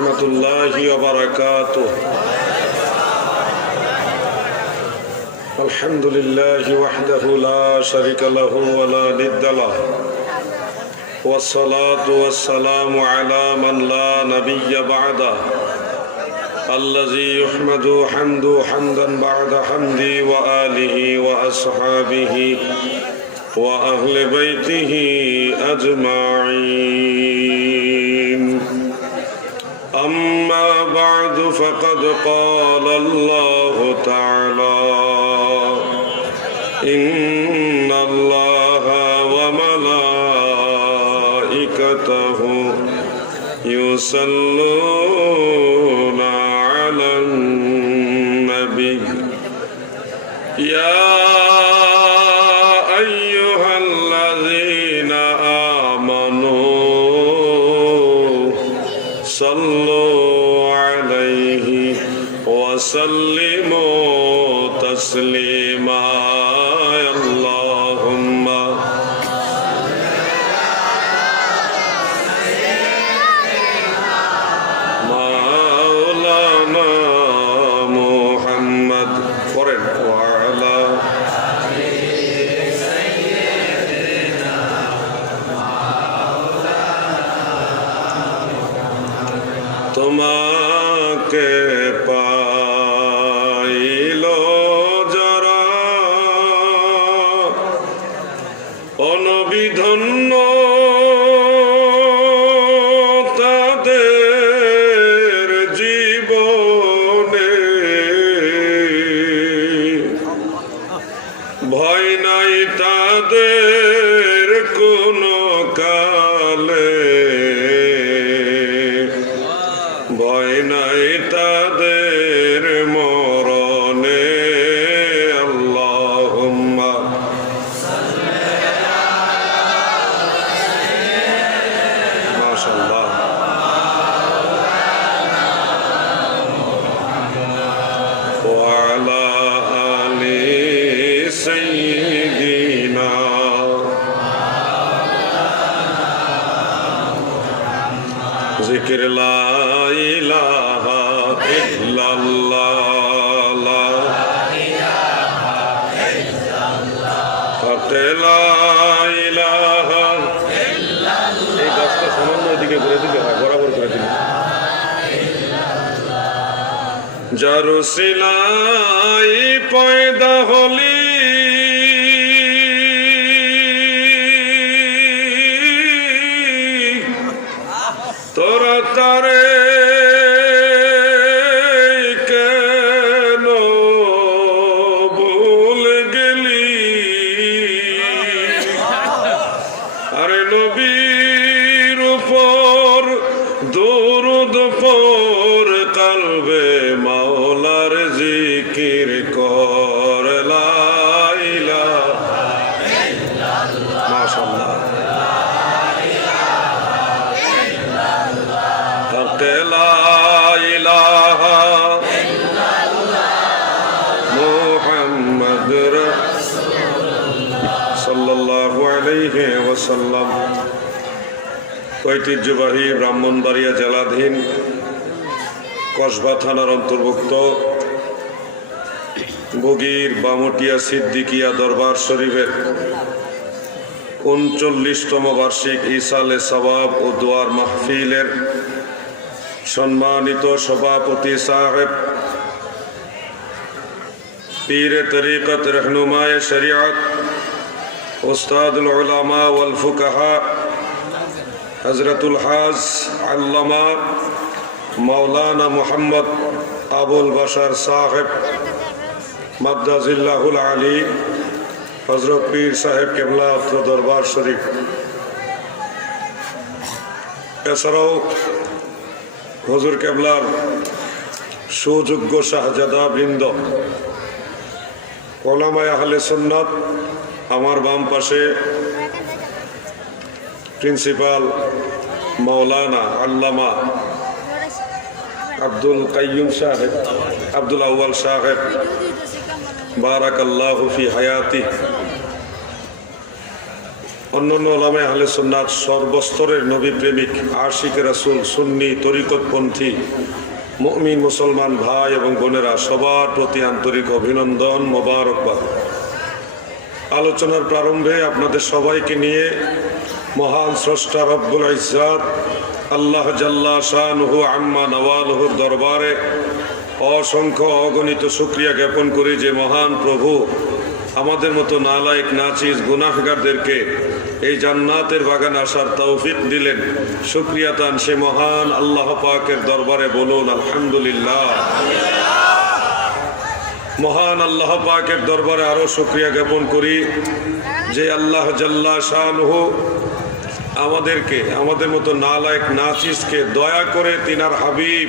ورحمة الله وبركاته. الحمد لله وحده لا شريك له ولا ند له، والصلاة والسلام على من لا نبي بعده، الذي يحمد حمدا بعد حمدي وآله وأصحابه وأهل بيته أجمعين. أما بعد فقد قال الله تعالى: إن الله وملائكته يصلون على النبي يا أيها الذين آمنوا صلوا عليه وسلموا تسليما. اللهم مولانا محمد وعلى তোমাকে পাইল যারা অনবিধন্য তাদের জীবনে ভয় নাই তাদের কোনো কালে, ভয় নাই তাদের মরণে। আল্লাহুম্মা মাশাআল্লাহ। ওয়া আলা আলি সাইয়্যিদিনা জিকির লা ইলাহা ইল্লাল্লাহ, লা ইলাহা ইল্লাল্লাহ। এই গাছটা সামান্য ওদিকে ঘুরে দিলে হয়, বরাবর করে দিলে। যার সিলাই পয়দা হলি তোরা তারে কেন ভুলে গেলি? আরে নবীর উপর দরুদ পড়, কলবে মাওলার জিকির কর, লা ইলাহা ইল্লাল্লাহ। মাশাআল্লাহ। মুহাম্মদুর সাল্লাল্লাহু আলাইহি ওয়াসাল্লাম। ঐতিহ্যবাহী ব্রাহ্মণবাড়িয়া জেলাধীন কসবা থানার অন্তর্ভুক্ত বগির বামুটিয়া সিদ্দিকিয়া দরবার শরীফের ৩৯তম বার্ষিক ইসালে সওয়াব ও দোয়ার মাহফিলের সম্মানিত সভাপতি সাহেব, পীরে তরিকত रहनुमाए शरीयत उस्तादुल उलमा वल फुकाहा हजरतुल हाज अल्लामा मौलाना मोहम्मद अबुल बशर साहेब मद्दाजिल्लाहुल आली, हजरत पीर साहेब केबला दरबार शरीफ, এছাড়াও হুজুর কেবলার সুযোগ্য শাহজাদা বৃন্দ, ওলামায়ে আহলে সুন্নাত, আমার বাম পাশে প্রিন্সিপাল মৌলানা আল্লামা আব্দুল কাইয়ুম সাহেব, আব্দুল আউয়াল সাহেব, বারাকাল্লাহু ফি হায়াতি। অন্যান্য ওলামায়ে আহলে সুন্নাত, সর্বস্তরের নবী প্রেমিক, আশিকে রাসূল, সুন্নি তরিকতপন্থী মুমিন মুসলমান ভাই এবং বোনেরা, সবার প্রতি আন্তরিক অভিনন্দন, মোবারকবাদ। আলোচনার প্রারম্ভে আপনাদের সবাইকে নিয়ে মহান স্রষ্টা রব্বুল ইজ্জাত আল্লাহ জাল্লা শানুহু আম্মা নওয়ালুহুর দরবারে অসংখ্য অগণিত শুকরিয়া জ্ঞাপন করি যে মহান প্রভু আমাদের মতো নালায়েক নাচিজ গুনাহগারদেরকে এই জান্নাতের বাগানে আসার তৌফিক দিলেন। শুকরিয়া তান সে মহান আল্লাহ পাকের দরবারে বলুন আলহামদুলিল্লাহ। মহান আল্লাহ পাকের দরবারে আরো শুকরিয়া জ্ঞাপন করি যে আল্লাহ জাল্লা শানুহু আমাদেরকে, আমাদের মতো নালায়েক নাচিজকে দয়া করে তিনার হাবিব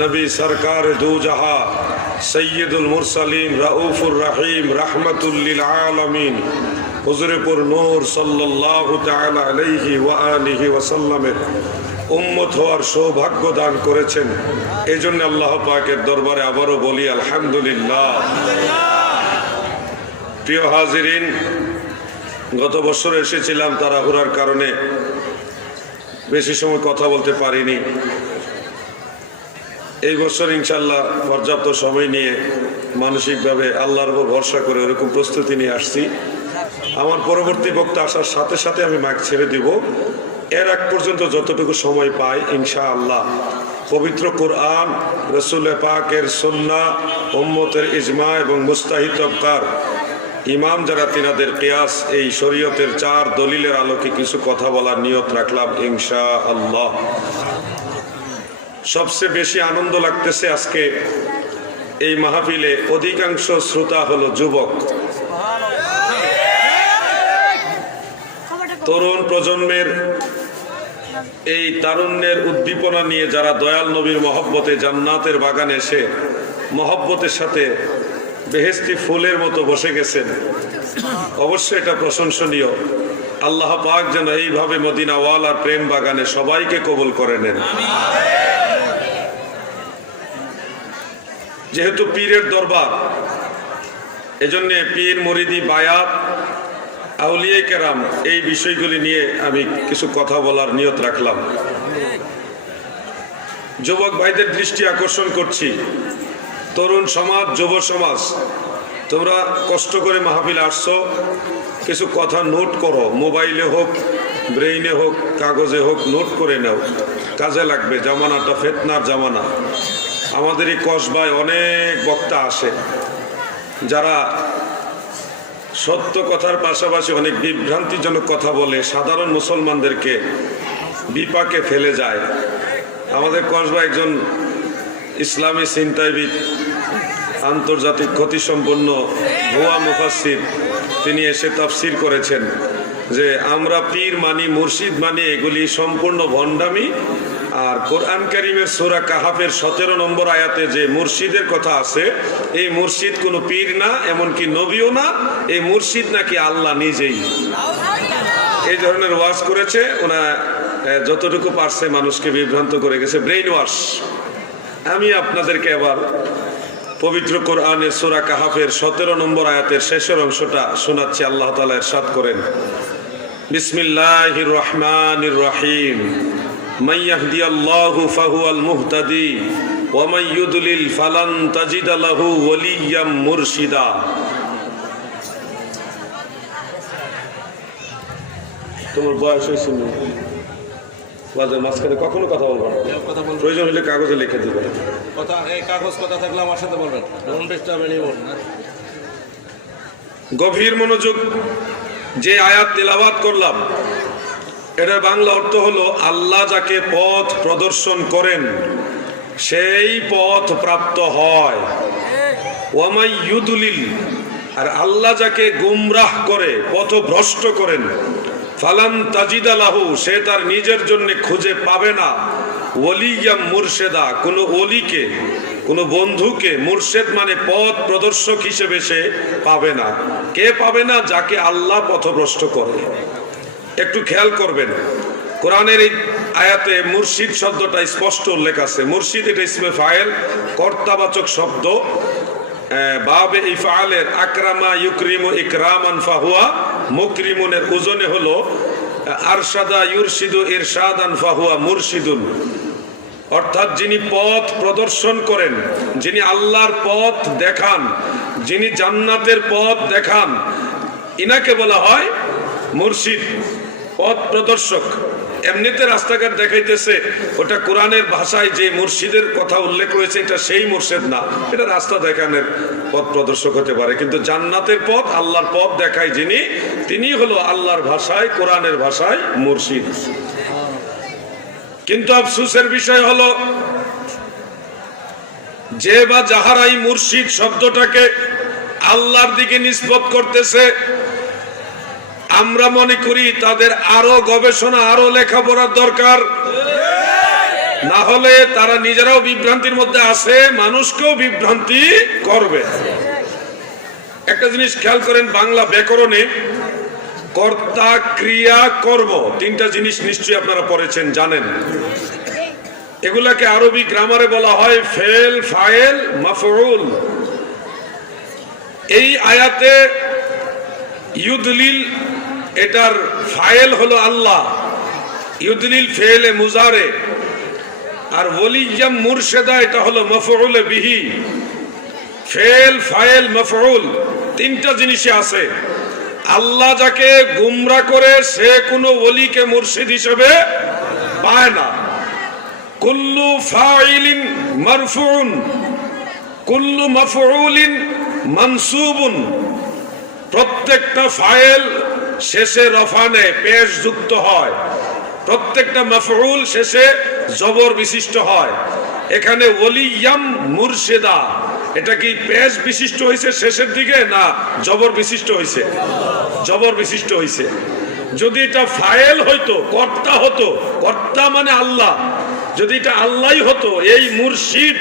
নবী সরকার দু জাহা সৈয়দুল মুরসালিন রাউফুর রহিম রাহমাতুল লিল আলামিন হুজুরে পুর নূর সাল্লাল্লাহু তাআলা আলাইহি ওয়া আলিহি ওয়া সাল্লামের উম্মত হওয়ার সৌভাগ্য দান করেছেন। এই জন্য আল্লাহ পাকের দরবারে আবারও বলি আলহামদুলিল্লাহ। প্রিয় হাজিরিন, গত বছর এসেছিলাম, তাড়াহুড়ার কারণে বেশি সময় কথা বলতে পারিনি। এই বছর ইনশাল্লাহ পর্যাপ্ত সময় নিয়ে মানসিকভাবে আল্লাহর উপর ভরসা করে ওরকম প্রস্তুতি নিয়ে আসছি। আমার পরবর্তী বক্তা আসার সাথে সাথে আমি মাইক ছেড়ে দিব। এর আগ পর্যন্ত যতটুকু সময় পাই ইনশাআল্লাহ পবিত্র কোরআন, রসুল পাকের সুন্নাহ, উম্মতের ইজমা এবং মুস্তাহিদ তবকার ইমাম যারা তিনাদের কিয়াস, এই শরীয়তের 4 দলিলের আলোকে কিছু কথা বলার নিয়ত রাখলাম ইনশাআল্লাহ। সবচেয়ে বেশি আনন্দ লাগতেছে আজকে এই মাহফিলে অধিকাংশ শ্রোতা হলো যুবক, তরুণ প্রজন্মের। এই তারুণ্যের উদ্দীপনা নিয়ে যারা দয়াল নবীর মহব্বতে জান্নাতের বাগানে এসে মহব্বতের সাথে বেহেশতি ফুলের মতো বসে গেছেন, অবশ্যই এটা প্রশংসনীয়। আল্লাহ পাক যেন এইভাবে মদিনাওয়ালার প্রেম বাগানে সবাইকে কবুল করে নেন। যেহেতু পীরের দরবার, এজন্য পীর মুরিদি বায়াত আউলিয়া কেরাম এই বিষয়গুলি নিয়ে আমি কিছু কথা বলার নিয়ত রাখলাম। যুবক ভাইদের দৃষ্টি আকর্ষণ করছি, তরুণ সমাজ, যুব সমাজ, তোমরা কষ্ট করে মাহফিলে আসছো, কিছু কথা নোট করো, মোবাইলে হোক, ব্রেইনে হোক, কাগজে হোক, নোট করে নাও, কাজে লাগবে। জামানাটা ফিতনার জামানা। আমাদের এই কসবায় অনেক বক্তা আসে যারা সত্য কথার পাশাপাশি অনেক বিভ্রান্তিজনক কথা বলে সাধারণ মুসলমানদেরকে বিপাকে ফেলে যায়। আমাদের কসবা একজন ইসলামী চিন্তাবিদ, আন্তর্জাতিক খ্যাতিসম্পন্ন ভুয়া মুফাসসির, তিনি এসে তাফসীর করেছেন যে আমরা পীর মানি, মুর্শিদ মানি, এগুলি সম্পূর্ণ ভণ্ডামি। আর কোরআন কারীমের সূরা কাহাফের 17 নম্বর আয়াতে যে মুর্শিদের কথা আছে, এই মুর্শিদ কোনো পীর না, এমনকি নবীও না, এই মুর্শিদ নাকি আল্লাহ নিজেই। এই ধরনের ওয়াজ করেছে ওনা, যতটুকু পারছে মানুষকে বিভ্রান্ত করে গেছে, ব্রেইন ওয়াশ। আমি আপনাদেরকে এবার পবিত্র কোরআনের সূরা কাহাফের 17 নম্বর আয়াতের শেষের অংশটা শোনাচ্ছি। আল্লাহ তাআলা ইরশাদ করেন, বিসমিল্লাহির রহমানির রহিম, মান ইয়াহদিয়াল্লাহু ফাহুয়াল মুহতাদি ওয়া মান ইউদলিল ফালান তাজিদা লাহু ওয়ালিয়্যাম মুরশিদা। তোমার বয়স হয়েছে না, বাজার মাঝখানে কখনো কথা বলবো না, প্রয়োজন হলে কাগজে লিখে দিবেন। কথা এই কাগজ কথা থাকলে আমার সাথে বলবেন, ফোন ডিস্টার্ব নেই। গভীর মনোযোগ। যে আয়াত তেলাওয়াত করলাম এটার বাংলা অর্থ হলো, আল্লাহ যাকে পথ প্রদর্শন করেন সেই পথ প্রাপ্ত হয়। ওয়ামাই ইউদুলিল, আর আল্লাহ যাকে গুমরাহ করে, পথভ্রষ্ট করেন, ফালান তাজিদা লাহু, সে তার নিজের জন্য খুঁজে পাবে না, ওয়ালিয়াম মুরশেদা, কোনো ওলিকে, কোনো বন্ধুকে। মুরশেদ মানে পথ প্রদর্শক হিসেবে সে পাবে না। কে পাবে না? যাকে আল্লাহ পথভ্রষ্ট করে। একটু খেয়াল করবেন, কোরআনের এই আয়াতে মুর্শিদ শব্দটা স্পষ্ট উল্লেখ আছে। মুর্শিদ এটা ইসমে ফাইল, কর্তাবাচক শব্দ। বাবে ইফআলের আকরামা ইউকরিমু ইকরামান ফাহুয়া মুকরিমুনের ওজনে হলো আরশাদা ইউরশিদু ইরশাদান ফাহুয়া মুরশিদুন। অর্থাৎ যিনি পথ প্রদর্শন করেন, যিনি আল্লাহর পথ দেখান, যিনি জান্নাতের পথ দেখান, ইনাকে বলা হয় মুর্শিদ, পথ প্রদর্শক। এমনিতে রাস্তাঘাট দেখাইতেছে, ওটা কোরআনের ভাষায় যে মুর্শিদের কথা উল্লেখ রয়েছে এটা সেই মুর্শিদ না, এটা রাস্তা দেখানোর পথ প্রদর্শক হতে পারে। কিন্তু জান্নাতের পথ, আল্লাহর পথ দেখায় যিনি, তিনি হলো আল্লাহর ভাষায়, কোরআনের ভাষায় মুর্শিদ। কিন্তু আফসোসের বিষয় হলো যে বা যাহারাই মুর্শিদ শব্দটাকে আল্লাহর দিকে নিসবত করতেছে, আমরা মনে করি তাদের আরো গবেষণা, আরো লেখাপড়ার দরকার, না হলে তারা নিজেরাও বিভ্রান্তির মধ্যে আছে, মানুষকেও বিভ্রান্তি করবে। একটা জিনিস খেয়াল করেন, বাংলা ব্যাকরণে কর্তা, ক্রিয়া, কর্ম, তিনটা জিনিস নিশ্চয়ই আপনারা পড়েছেন, জানেন। এগুলাকে আরবি গ্রামারে বলা হয় ফেল, ফাইল, মাফউল। এই আয়াতে ইউদলিল, এটার ফাইল হলো আল্লাহ, ইউদলিল ফেলে মুজারে, আর ওলিয়াম মুর্শেদা এটা হলো মাফউল বিহি। ফেল, ফাইল, মাফউল তিনটা জিনিসই আছে। আল্লাহ যাকে গুমরা করে সে কোনো ওলিকে মুর্শিদ হিসেবে পায় না। কুল্লু ফাইলিন মারফুউন, কুল্লু মাফউলিন মানসুবুন। প্রত্যেকটা ফাইল শেষে রফানে পেশ যুক্ত হয়, প্রত্যেকটা মাফউল শেষে জবর বিশিষ্ট হয়। এখানে ওলিয়াম মুর্শিদা, এটা কি পেশ বিশিষ্ট হয়েছে শেষের দিকে, না জবর বিশিষ্ট হয়েছে? জবর বিশিষ্ট হয়েছে। যদি এটা ফাইল হইতো, কর্তা হতো, কর্তা মানে আল্লাহ, যদি এটা আল্লাহই হতো, এই মুর্শিদ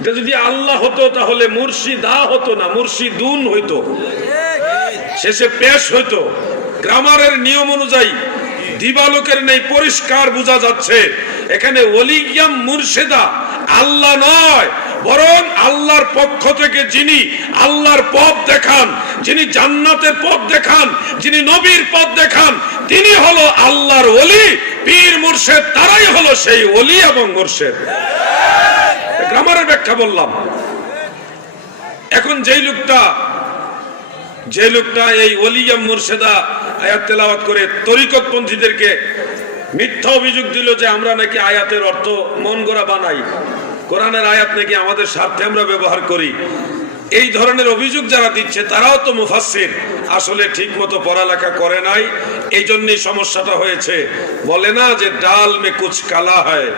এটা যদি আল্লাহ হতো তাহলে মুর্শিদা হতো না, মুর্শিদুন হইতো, শেষে পেশ হইতো। গ্রামারের নিয়ম অনুযায়ী দিবালোকের নেই, পরিষ্কার বোঝা যাচ্ছে এখানে ওলিয়াম মুর্শিদা আল্লাহ নয়, বরং আল্লাহর পক্ষ থেকে যিনি আল্লাহর পথ দেখান, যিনি জান্নাতের পথ দেখান, যিনি নবীর পথ দেখান, তিনি হলো আল্লাহর ওলি। পীর মুর্শিদ তারাই হলো সেই ওলি এবং মুর্শিদ। গ্রামারের ব্যাখ্যা বললাম। এখন যে লোকটা এই ওলিয়াম মুর্শিদা আয়াত তেলাওয়াত করে তরিকতপন্থীদেরকে মিথ্যা অভিযোগ দিল যে আমরা নাকি আয়াতের অর্থ মন গড়া বানাই, কোরআনের আয়াত নাকি আমাদের স্বার্থে আমরা ব্যবহার করি, এই ধরনের অভিযোগ যারা দিচ্ছে তারাও তো মুফাসসির, আসলে ঠিক মতো পড়ালেখা করে নাই, এই জন্যই সমস্যাটা হয়েছে। বলে না যে ডাল মে কুছ কালা হয়,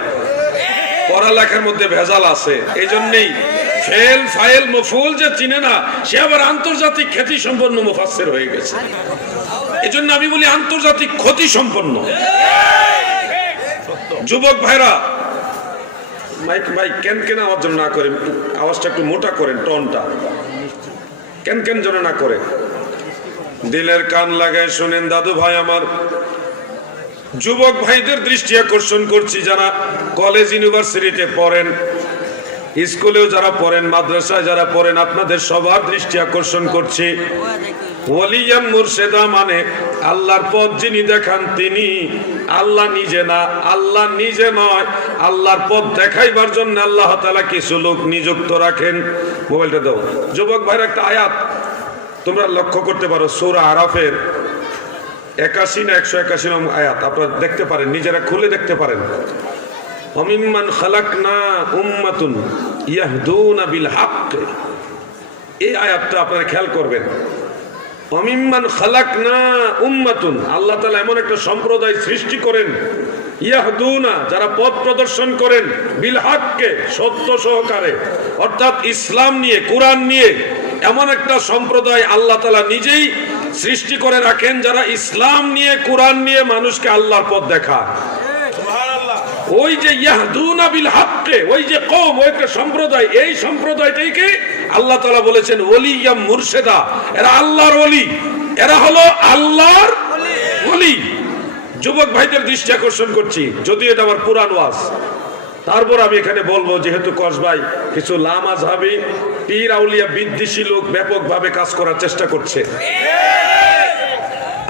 পড়ালেখার মধ্যে ভেজাল আছে, এই জন্যই ফেল, ফাইল, মফউল যে চিনে না সে আবার আন্তর্জাতিক খ্যাতি সম্পন্ন মুফাসসির হয়ে গেছে। এই জন্য আমি বলি আন্তর্জাতিক ক্ষতি সম্পন্ন। যুবক ভাইরা, মাইক কেন কেন আওয়াজ যেন না করে, আওয়াজটা একটু মোটা করেন, টনটা কেন কেন যেন না করে, দিলের কান লাগায় শোনেন। দাদু ভাই আমার, যুবক ভাইদের দৃষ্টি আকর্ষণ করছি, যারা কলেজ ইউনিভার্সিটিতে পড়েন, স্কুলেও যারা পড়েন, মাদ্রাসায় যারা পড়েন, আপনাদের সবার দৃষ্টি আকর্ষণ করছি। ওলিয়াম মুর্শিদা মানে আল্লাহর পথ যিনি দেখান তিনি, আল্লাহ নিজে না, আল্লাহ নিজে নয়, আল্লাহর পথ দেখাইবার জন্য আল্লাহ তাআলা কিছু লোক নিযুক্ত রাখেন। মোবাইলটা দাও। যুবক ভাইরা, একটা আয়াত তোমরা লক্ষ্য করতে পারো, সূরা আরাফের 81 না 181 নম্বর আয়াত, আপনারা দেখতে পারেন, নিজেরা খুলে দেখতে পারেন। ওয়ামিম্মান খালাকনা উম্মাতুন ইয়াহদুনা বিল হক, এই আয়াতটা আপনারা খেয়াল করবেন। ওয়ামিম্মান খালাকনা উম্মাতুন, আল্লাহ তাআলা এমন একটা সম্প্রদায় সৃষ্টি করেন, ইয়াহদুনা যারা পথ প্রদর্শন করেন, বিল হককে সত্য সহকারে, অর্থাৎ ইসলাম নিয়ে, কোরআন নিয়ে এমন একটা সম্প্রদায় আল্লাহ তাআলা নিজেই সৃষ্টি করে রাখেন যারা ইসলাম নিয়ে, কোরআন নিয়ে মানুষকে আল্লাহর পথ দেখায়। ওই যে ইয়াহদুনা বিল হককে, ওই যে কওম, ওই একটা সম্প্রদায়, এই সম্প্রদায়টাকে আল্লাহ তাআলা বলেছেন ওলিয়াম মুর্শিদা, এরা আল্লাহর ওলি, এরা হলো আল্লাহর ওলি। যুবক ভাইদের দৃষ্টি আকর্ষণ করছি, যদিও এটা আমার পুরান ওয়াজ, তারপর আমি এখানে বলবো, যেহেতু কসবাই কিছু লামাযহাবী পীর আউলিয়া বিদ্বেষী লোক ব্যাপকভাবে কাজ করার চেষ্টা করছে।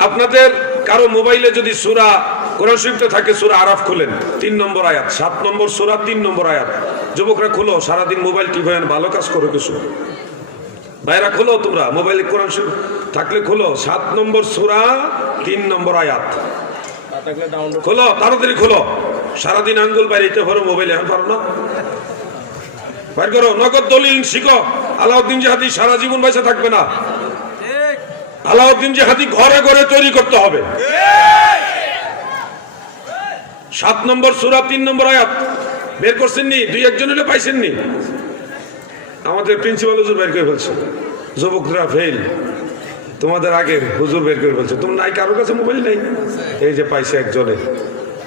আপনাদের কারো মোবাইলে যদি সূরা কোরআন শরীফে থাকে, সূরা আরাফ খুলেন, 3 নম্বর আয়াত, 7 নম্বর সূরা 3 নম্বর আয়াত। যুবকরা খুলো, সারাদিন মোবাইল টিপেন, ভালো কাজ করো কিছু। ভাইরা খোলো, তোমরা মোবাইলে কোরআন শরীফ থাকলে খোলো, 7 নম্বর সূরা 3 নম্বর আয়াত খোলো, তাড়াতাড়ি খোলো। সারাদিন আঙ্গুল বাইরে পারো, মোবাইলে এখন পারো না? বাইর করো, নগদ দলিল শিখো। আলাউদ্দিন জিহাদি সারা জীবন বেঁচে থাকবে না। আলাউদ্দিন জিহাদি ঘরে ঘরে তৈরি করতে হবে। 7 নম্বর সূরা 3 নম্বর আয়াত বের করছেননি? 2-1 হলে পাইছেননি? আমাদের প্রিন্সিপাল হুজুর বের করে ফেলছে, যুবকরা ফেল, তোমাদের আগে হুজুর বের করে ফেলছে। তোমরা নাই, কারোর কাছে মোবাইল নেই? এই যে পাইছে একজনে,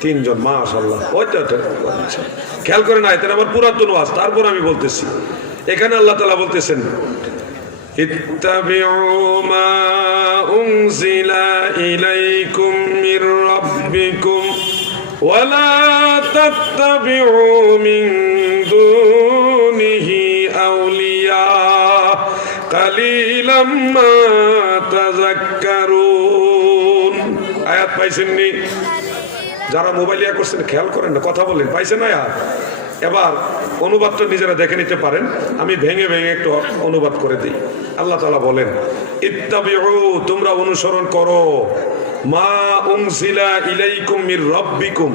3 জন, মাশাআল্লাহ। ওইটা খেয়াল করে নাই, তাহলে আমার পুরাতন ওয়াজ। তারপর আমি বলতেছি, এখানে আল্লাহ তাআলা বলতেছেন, ইত্তাবিউ মা উনজিলা ইলাইকুম মির রাব্বিকুম ওয়ালা তাত্তাবিউ মিন দুনিহি আউলিয়া কালিলাম মা তাযাক্কারুন। আয়াত পাইছেননি? যারা মোবাইল ইয়া করছেন খেয়াল করেন না, কথা বলেন, পাইছেন আয়াত? এবার অনুবাদটা নিজেরা দেখে নিতে পারেন, আমি ভেঙে ভেঙে একটু অনুবাদ করে দিই। আল্লাহ তাআলা বলেন, ইত্তাবিউ, তোমরা অনুসরণ করো, মা উনজিলা ইলাইকুম মির রাব্বিকুম,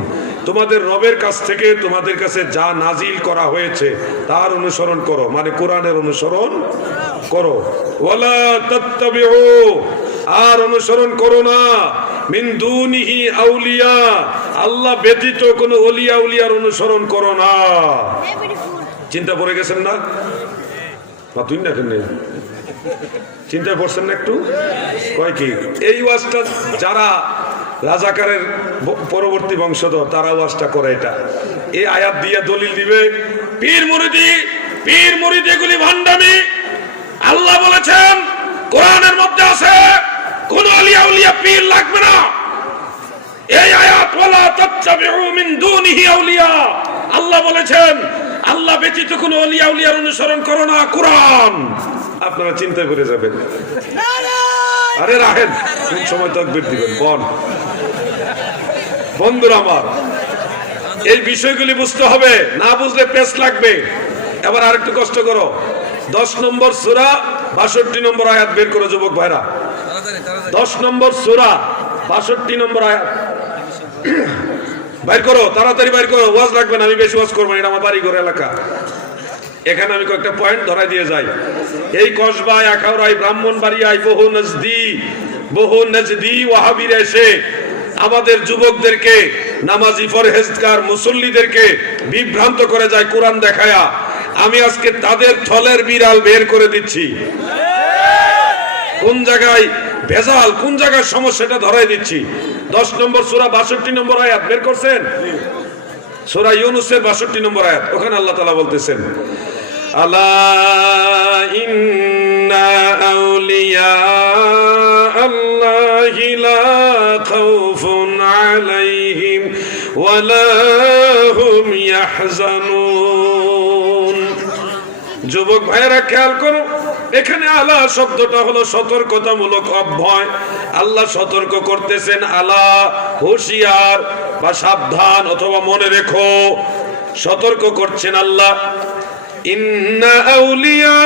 তোমাদের রবের কাছ থেকে তোমাদের কাছে যা নাজিল করা হয়েছে তার অনুসরণ করো, মানে কোরআনের অনুসরণ করো। ওয়ালা তাত্তাবিউ, আর অনুসরণ করো না, মিন দুনিহি আউলিয়া, আল্লাহ ব্যতীত কোন ওলিয়া উলিয়ার অনুসরণ করো না। চিন্তা পড়ে গেছেন না? তুই না কেন চিন্তায় পড়ছেন না একটু? কয় কি এই ওয়াজটা যারা রাজাকারের পরবর্তী বংশধর তারা ওয়াজটা করে, এটা এই আয়াত দিয়ে দলিল দিবে পীর মুরিদ এগুলি ভণ্ডামি। আল্লাহ বলেছেন, কোরআনের মধ্যে আছে, কোন আলিয়া উলিয়া পীর লাগবে না। এই আয়াত, ওয়ালা তাত্তাবিউ মিন দুনিহি আউলিয়া, আল্লাহ বলেছেন আল্লাহ ব্যতীত কোন আলিয়া উলিয়ার অনুসরণ করো না, কোরআন। আপনারা চিন্তায় করে যাবেন। আরে রাহেন, কোন সময় তাকবীর দিবেন বল। বন্ধুরা আমার, এই বিষয়গুলি বুঝতে হবে, না বুঝলে পেছ লাগবে। এবার আরেকটু কষ্ট করো, 10 নম্বর সূরা 62 নম্বর আয়াত বের করো যুবক ভাইরা। 10 নম্বর সূরা 62 নম্বর আয়াত বাইর করো, তাড়াতাড়ি বাইর করো, ওয়াজ লাগবে না, আমি বেশি ওয়াজ করবো না, এটা আমার বাড়ি ঘর এলাকা। এখানে আমি কয়েকটা পয়েন্ট ধরাই দিয়ে যাই। এই কসবায়, আখাউড়াই, ব্রাহ্মণবাড়িয়ায় বহু নজদি ওয়াহাবিরা এসে আমাদের যুবকদেরকে, নামাজি পরহেজগার মুসল্লিদেরকে বিভ্রান্ত করে যায় কোরআন দেখায়া। আমি আজকে তাদের থলের বিড়াল বের করে দিচ্ছি। কোন জায়গায় ভেজাল, কোন জায়গায় সমস্যাটা ধরাই দিচ্ছি। 10 নম্বর সূরা 62 নম্বর আয়াত বের করছেন? সূরা ইউনূসের 62 নম্বর আয়াত। ওখানে আল্লাহ তাআলা বলতেছেন, আলা ইন্না আউলিয়া আল্লাহি লা খাউফুন আলাইহিম ওয়া লা হুম ইয়াহজানুন। যুবক ভাইয়েরা খেয়াল করো, এখানে আলা শব্দটা হলো সতর্কতামূলক অভয়। আল্লাহ সতর্ক করতেছেন, আলা হুঁশিয়ার বা সাবধান অথবা মনে রেখো, সতর্ক করছেন আল্লাহ। ইন্না আউলিয়া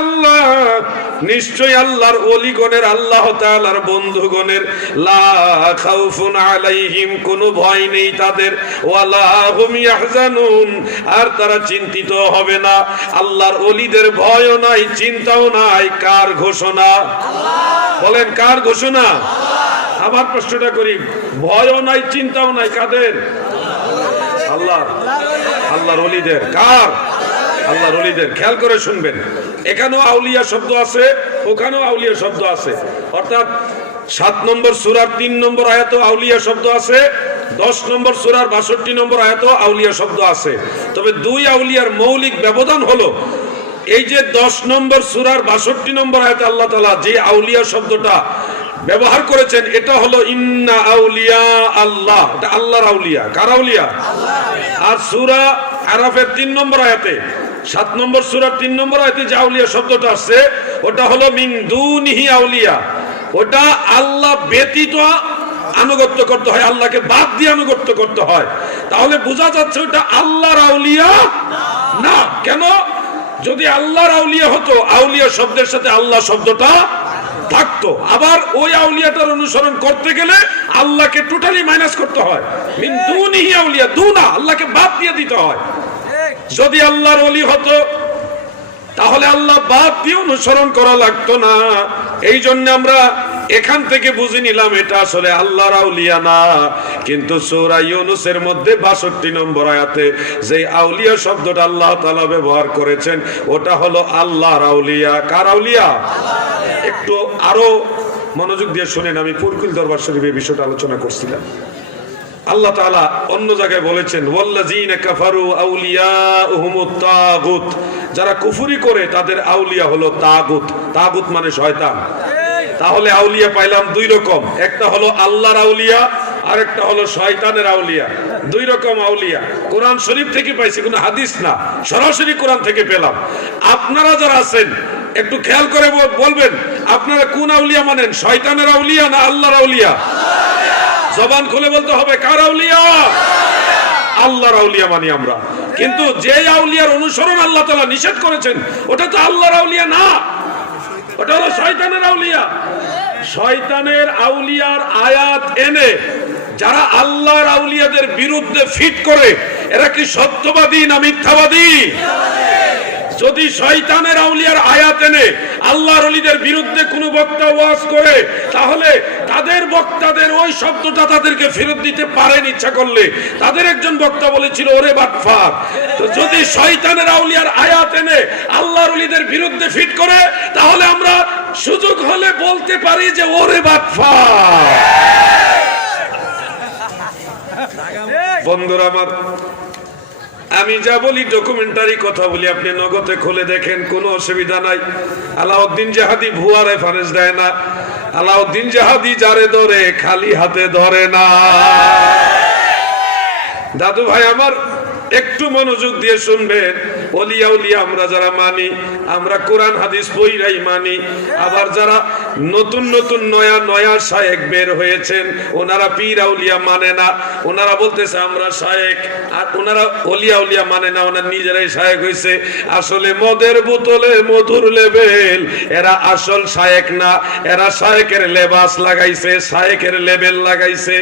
আল্লাহ, নিশ্চয় আল্লাহর ওলিগণের, আল্লাহ তাআলার বন্ধুগণের, লা খাউফুন আলাইহিম, কোনো ভয় নেই তাদের, ওয়ালা হুম ইয়াহজানুন, আর তারা চিন্তিত হবে না। আল্লাহর ওলিদের ভয়ও নাই, চিন্তাও নাই। কার ঘোষণা? বলেন কার ঘোষণা? আবার প্রশ্নটা করি, ভয়ও নাই, চিন্তাও নাই, কাদের? আল্লাহর ওলিদের। কার? আল্লাহর ওলিদের। খেয়াল করে শুনবেন, এখানেও আউলিয়া শব্দ আছে, ওখানেও আউলিয়া শব্দ আছে। অর্থাৎ 7 নম্বর সূরার 3 নম্বর আয়াতেও আউলিয়া শব্দ আছে, 10 নম্বর সূরার 62 নম্বর আয়াতেও আউলিয়া শব্দ আছে। তবে দুই আউলিয়ার মৌলিক ব্যবধান হলো, এই যে 10 নম্বর সূরার 62 নম্বর আয়াতে আল্লাহ তাআলা যে আউলিয়া শব্দটা ব্যবহার করেছেন, এটা হলো ইন্না আউলিয়া আল্লাহ, এটা আল্লাহর আউলিয়া। কার আউলিয়া? আর সূরা আরাফের 3 নম্বর আয়াতে, 7 নম্বর সূরার 3 নম্বর আয়াতে যে আউলিয়া শব্দটা আসছে ওটা হলো মিন দুনিহি আউলিয়া, ওটা আল্লাহ ব্যতীত আনুগত্য করতে হয়, আল্লাহকে বাদ দিয়ে আনুগত্য করতে হয়। তাহলে বোঝা যাচ্ছে ওটা আল্লাহর আউলিয়া না। কেন? যদি আল্লাহর আউলিয়া হতো, আউলিয়া শব্দের সাথে আল্লাহ শব্দটা থাকতো। আবার ওই আউলিয়াটার অনুসরণ করতে গেলে আল্লাহকে টোটালি মাইনাস করতে হয়। মিন দুনিহি আউলিয়া, দুনা, আল্লাহকে বাদ দিয়ে দিতে হয়। যদি আল্লাহর ওলি হতো তাহলে আল্লাহ বাদ দিয়ে অনুসরণ করা লাগতো না। এই জন্য আমরা এখান থেকে বুঝে নিলাম এটা আসলে আল্লাহর আউলিয়া না। কিন্তু সূরা ইউনূসের মধ্যে 62 নম্বর আয়াতে যে আউলিয়া শব্দটা আল্লাহ তাআলা ব্যবহার করেছেন ওটা হলো আল্লাহর আউলিয়া। কার আউলিয়া? একটু আরো মনোযোগ দিয়ে শুনেন। আমি ফুরকুল দরবার শরীফে বিষয়টা আলোচনা করছিলাম। আল্লাহ তাআলা অন্য জায়গায় বলেছেন ওয়াল্লাযীনা কাফারু আউলিয়াউহুমুত তাগুত, যারা কুফরি করে তাদের আউলিয়া হলো তাগুত। তাগুত মানে শয়তান। তাহলে আউলিয়া পাইলাম দুই রকম, একটা হলো আল্লাহর আউলিয়া আর একটা হলো শয়তানের আউলিয়া। দুই রকম আউলিয়া কোরআন শরীফ থেকে পাইছি, কোনো হাদিস না, সরাসরি কোরআন থেকে পেলাম। আপনারা যারা আছেন একটু খেয়াল করে বলবেন আপনারা কোন আউলিয়া মানেন, শয়তানের আউলিয়া না আল্লাহর আউলিয়া? জবান খুলে বলতে হবে কার আউলিয়া? আল্লাহর আউলিয়া মানি আমরা। কিন্তু যে আউলিয়ার অনুসরণ আল্লাহ তাআলা নিষেধ করেছেন ওটা তো আল্লাহর আউলিয়া না, ওটা হলো শয়তানের আউলিয়া। শয়তানের আউলিয়ার আয়াত এনে যারা আল্লাহর আউলিয়াদের বিরুদ্ধে ফিট করে এরা কি সত্যবাদী না মিথ্যাবাদী? যদি শয়তানের আউলিয়ার আয়াত এনে আল্লাহর ওলিদের বিরুদ্ধে কোনো বক্তা ওয়াজ করে তাহলে তাদের বক্তাদের ওই শব্দটা তাদেরকে ফেরত দিতে পারেন ইচ্ছা করলে। তাদের একজন বক্তা বলেছিল ওরে বাটফার। তো যদি শয়তানের আউলিয়ার আয়াত এনে আল্লাহর ওলিদের বিরুদ্ধে ফিট করে তাহলে আমরা সুযোগ হলে বলতে পারি যে ওরে বাটফার। বন্ধুরা আমার, আমি যা বলি ডকুমেন্টারি কথা বলি, আপনি নগদে খুলে দেখেন, কোনো অসুবিধা নাই। আলাউদ্দিন জাহাদি ভুয়া রেফারেন্স দেয় না। আলাউদ্দিন জাহাদি যারে ধরে খালি হাতে ধরে না। দাদু ভাই আমার একটু মনোযোগ দিয়ে শুনবেন। ওলিয়া উলিয়া আমরা যারা মানি আমরা কোরআন হাদিস পড়াই মানি। আবার যারা নতুন নতুন নয়া নয়া শায়েখ বের হয়েছেন ওনারা পীর আউলিয়া মানে না, ওনারা বলতেছে আমরা শায়েখ, আর ওনারা ওলিয়া উলিয়া মানে না, ওনারা নিজেরাই শায়েখ হয়েছে। আসলে মদের বোতলে মধুর লেবেল, এরা আসল শায়েখ না, এরা শায়েখের লেবাস লাগাইছে, শায়েখের লেবেল লাগাইছে।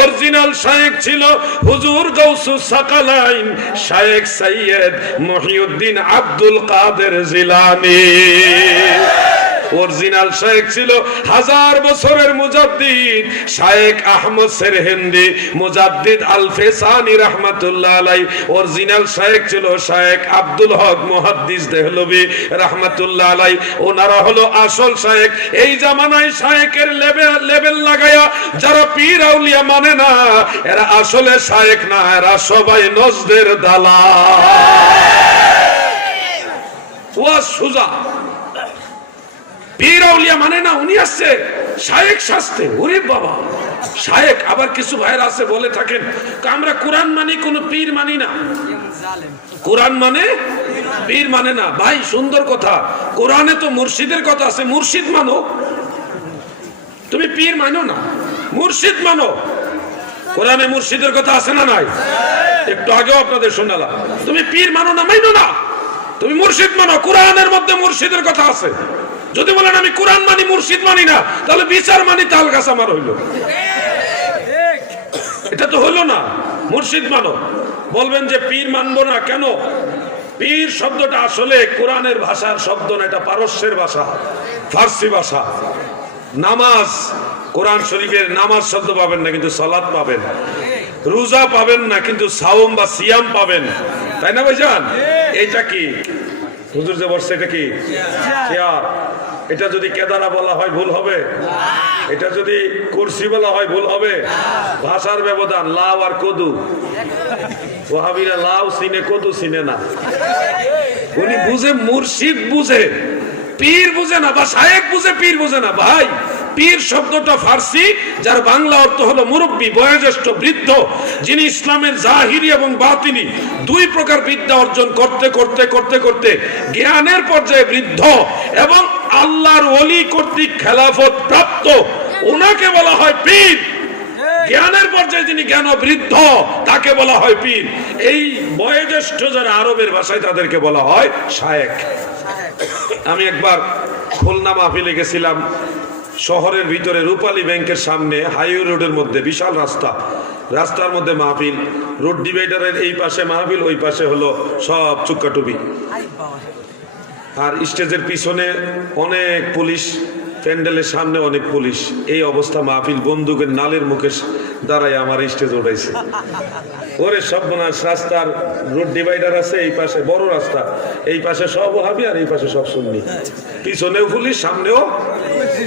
অরিজিনাল শায়েখ ছিল হুজুর গাউসুস সাকালাইন শায়েখ সৈয়দ মহিউদ্দিন আব্দুল কাদের জিলানী। অরিজিনাল শায়েখ ছিল 1000 বছরের মুজাদ্দিদ শায়েখ আহমদ সেরহিন্দি, মুজাদ্দিদ আল ফেসানি রাহমাতুল্লাহ আলাইহি। অরিজিনাল শায়েখ ছিল শায়েখ আব্দুল হক মুহাদ্দিস দেহলভী রাহমাতুল্লাহ আলাইহি। ওনারা হলো আসল শায়েখ। এই জামানায় শায়েখের লেবেল লাগায়া যারা পীর আউলিয়া মানে না এরা আসলে শায়েখ না, এরা সবাই নজদের দালাল। ওয়া সুজা পীর আউলিয়া মানে না, উনি আসছে শায়েখ শাস্তে। ওরে বাবা, শায়েখ। আবার কিছু ভাইরা আছে বলে থাকেন আমরা কোরআন মানি কোনো পীর মানি না। কোরআন মানে পীর মানে না। ভাই সুন্দর কথা, কোরআনে তো মুর্শিদের কথা আছে, মুর্শিদ মানো। তুমি পীর মানো না, মুর্শিদ মানো। কোরআনে মুর্শিদের কথা আছে না নাই? একটু আগেও আপনাদের শোনালাম। তুমি পীর মানো না, মানো না, তুমি মুর্শিদ মানো। কোরআনের মধ্যে মুর্শিদের কথা আছে। যদি বলেন আমি কোরআন মানি মুর্শিদ মানি না, তাহলে বিচার মানি তাল গাছ আমার হইল। এটা তো হলো না। মুর্শিদ মানো। বলবেন যে পীর মানবো না কেন? পীর শব্দটা আসলে কোরআনের ভাষার শব্দ না, এটা পারস্যের ভাষা, ফার্সি ভাষা। নামাজ, কোরআন শরীফের নামাজ শব্দ পাবেন না কিন্তু সালাত পাবেন। রোজা পাবেন না কিন্তু সাওম বা সিয়াম পাবেন, তাই না ভাইজান? এইটা কি হুজুর যে বলছে এটা কি? চেয়ার। এটা যদি কেদারা বলা হয় ভুল হবে? এটা যদি কুরসি বলা হয় ভুল হবে? ভাষার ব্যবধান। লাউ আর কদু, ওয়াহাবিরা লাউ চিনে কদু চিনে না। উনি বুঝে মুর্শিদ বুঝে, পীর বুঝে না, বা শায়েখ বুঝে পীর বুঝে না। ভাই পীর শব্দটা ফার্সি, যার বাংলা অর্থ হলো মুরব্বী, বয়োজ্যেষ্ঠ, বৃদ্ধ, যিনি ইসলামের জাহিরি এবং বাতিনি দুই প্রকার বিদ্যা অর্জন করতে করতে করতে করতে জ্ঞানের পর্যায়ে বৃদ্ধ এবং আল্লাহর ওলি কর্তৃক খেলাফত প্রাপ্ত, ওনাকে বলা হয় পীর। জ্ঞানের পর্যায়ে যিনি জ্ঞান বৃদ্ধ তাকে বলা হয় পীর। এই বয়োজ্যেষ্ঠ যারা আরবের ভাষায় তাদেরকে বলা হয় শায়েখ। আমি একবার খুলনা মাহফিলে গেছিলাম, শহরের ভিতরে রূপালী ব্যাংকের সামনে হাইওয়ে রোডের মধ্যে বিশাল রাস্তা, রাস্তার মধ্যে মাহফিল, রোড ডিভাইডারের এই পাশে মাহফিল, ওই পাশে হলো সব চুক্কাটুবি, আর স্টেজের পিছনে অনেক পুলিশ, প্যান্ডেলের সামনে অনেক পুলিশ। এই অবস্থা, মাহফিল বন্দুকের নালের মুখে দাঁড়ায় আমার স্টেজ উঠাইছে। ওরে সর্বনাশ, রাস্তার রোড ডিভাইডার আছে, এই পাশে বড় রাস্তা, এই পাশে সব ওয়াহাবি আর এই পাশে সব সুন্নি, পিছনেও পুলিশ সামনেও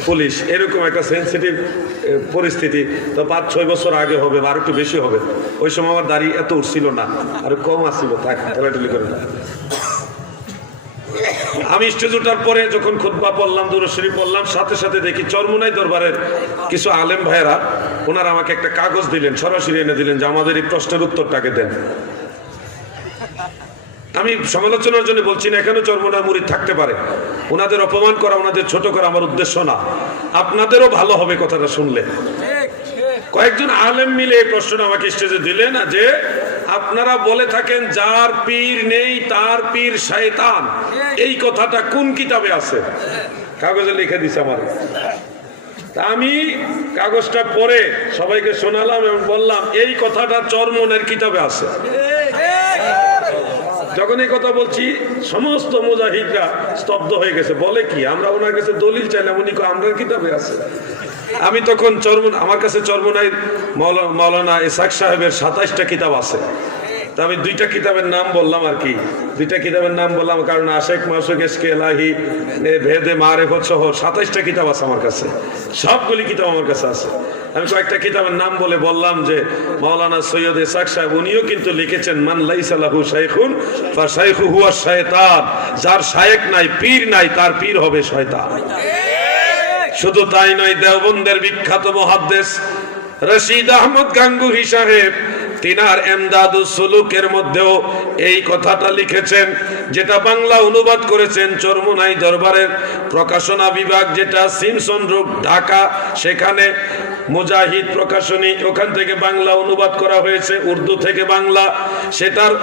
পুলিশ। এরকম একটা সেন্সিটিভ পরিস্থিতি। তো 5-6 বছর আগে হবে বা আর একটু বেশি হবে। ওই সময় আমার দাড়ি এত উঠছিল না, আর কম আসছিল, থাক ঠেলাঠেলি করে না। আমি স্টেজ ওঠার পরে যখন খুতবা পড়লাম, দুরূদ শরীফ পড়লাম, সাথে সাথে দেখি চরমোনাই দরবারের কিছু আলেম ভাইয়েরা, ওনারা আমাকে একটা কাগজ দিলেন, সরাসরি এনে দিলেন যে আমাদের এই প্রশ্নের উত্তরটাকে দেন। আমি সমালোচনার জন্য বলছি না, এখানে চরমোনাই মুরিদ থাকতে পারে, ওনাদের অপমান করা, ওনাদের ছোট করা আমার উদ্দেশ্য না। আপনাদেরও ভালো হবে কথাটা শুনলে। কয়েকজন আলেম মিলে এই প্রশ্নটা আমাকে স্টেজে দিলেন যে আপনারা বলে থাকেন যার পীর নেই তার পীর শয়তান, এই কথাটা কোন কিতাবে আছে? কাগজে লিখে দিছে আমার। তা আমি কাগজটা পড়ে সবাইকে শোনালাম এবং বললাম এই কথাটা চরমনের কিতাবে আছে। যখন এই কথা বলছি সমস্ত মুজাহিদরা স্তব্ধ হয়ে গেছে। বলে কি, আমরা ওনার কাছে দলিল চাইলাম, উনি আমরার কিতাবে আছে। আমি তখন আমার কাছে চরমোনাই মাওলানা ইসহাক সাহেবের 27টা কিতাব আছে। তা আমি 2টা কিতাবের নাম বললাম, আর কি 2টা কিতাবের নাম বললাম, কারণ আশেক মাসুক এসকে এলাহি ভেদে মারেফত সহ 27টা কিতাব আছে আমার কাছে, সবগুলি কিতাব আমার কাছে আছে। আমি কয়েকটা কিতাবের নাম বলে বললাম যে মাওলানা সৈয়দ ইসহাক সাহেব উনিও কিন্তু লিখেছেন মান লাইসা লাহু শাইখুন ফাশাইখু হুয়া শায়তান, যার শায়েখ নাই, পীর নাই, তার পীর হবে শয়তান। শুধু তাই নয়, দেওবন্দের বিখ্যাত মুহাদ্দিস রশিদ আহমদ গাঙ্গুহি সাহেব তিনার এমদাদুস সুলুকের মধ্যেও এই কথাটা লিখেছেন, যেটা বাংলা অনুবাদ করেছেন চরমোনাই দরবারের প্রকাশনা বিভাগ, যেটা সিমসন রোড ঢাকা, সেখানে মুজাহিদ প্রকাশনী, ওখান থেকে বাংলা অনুবাদ করা হয়েছে, উর্দু থেকে বাংলা। সেটার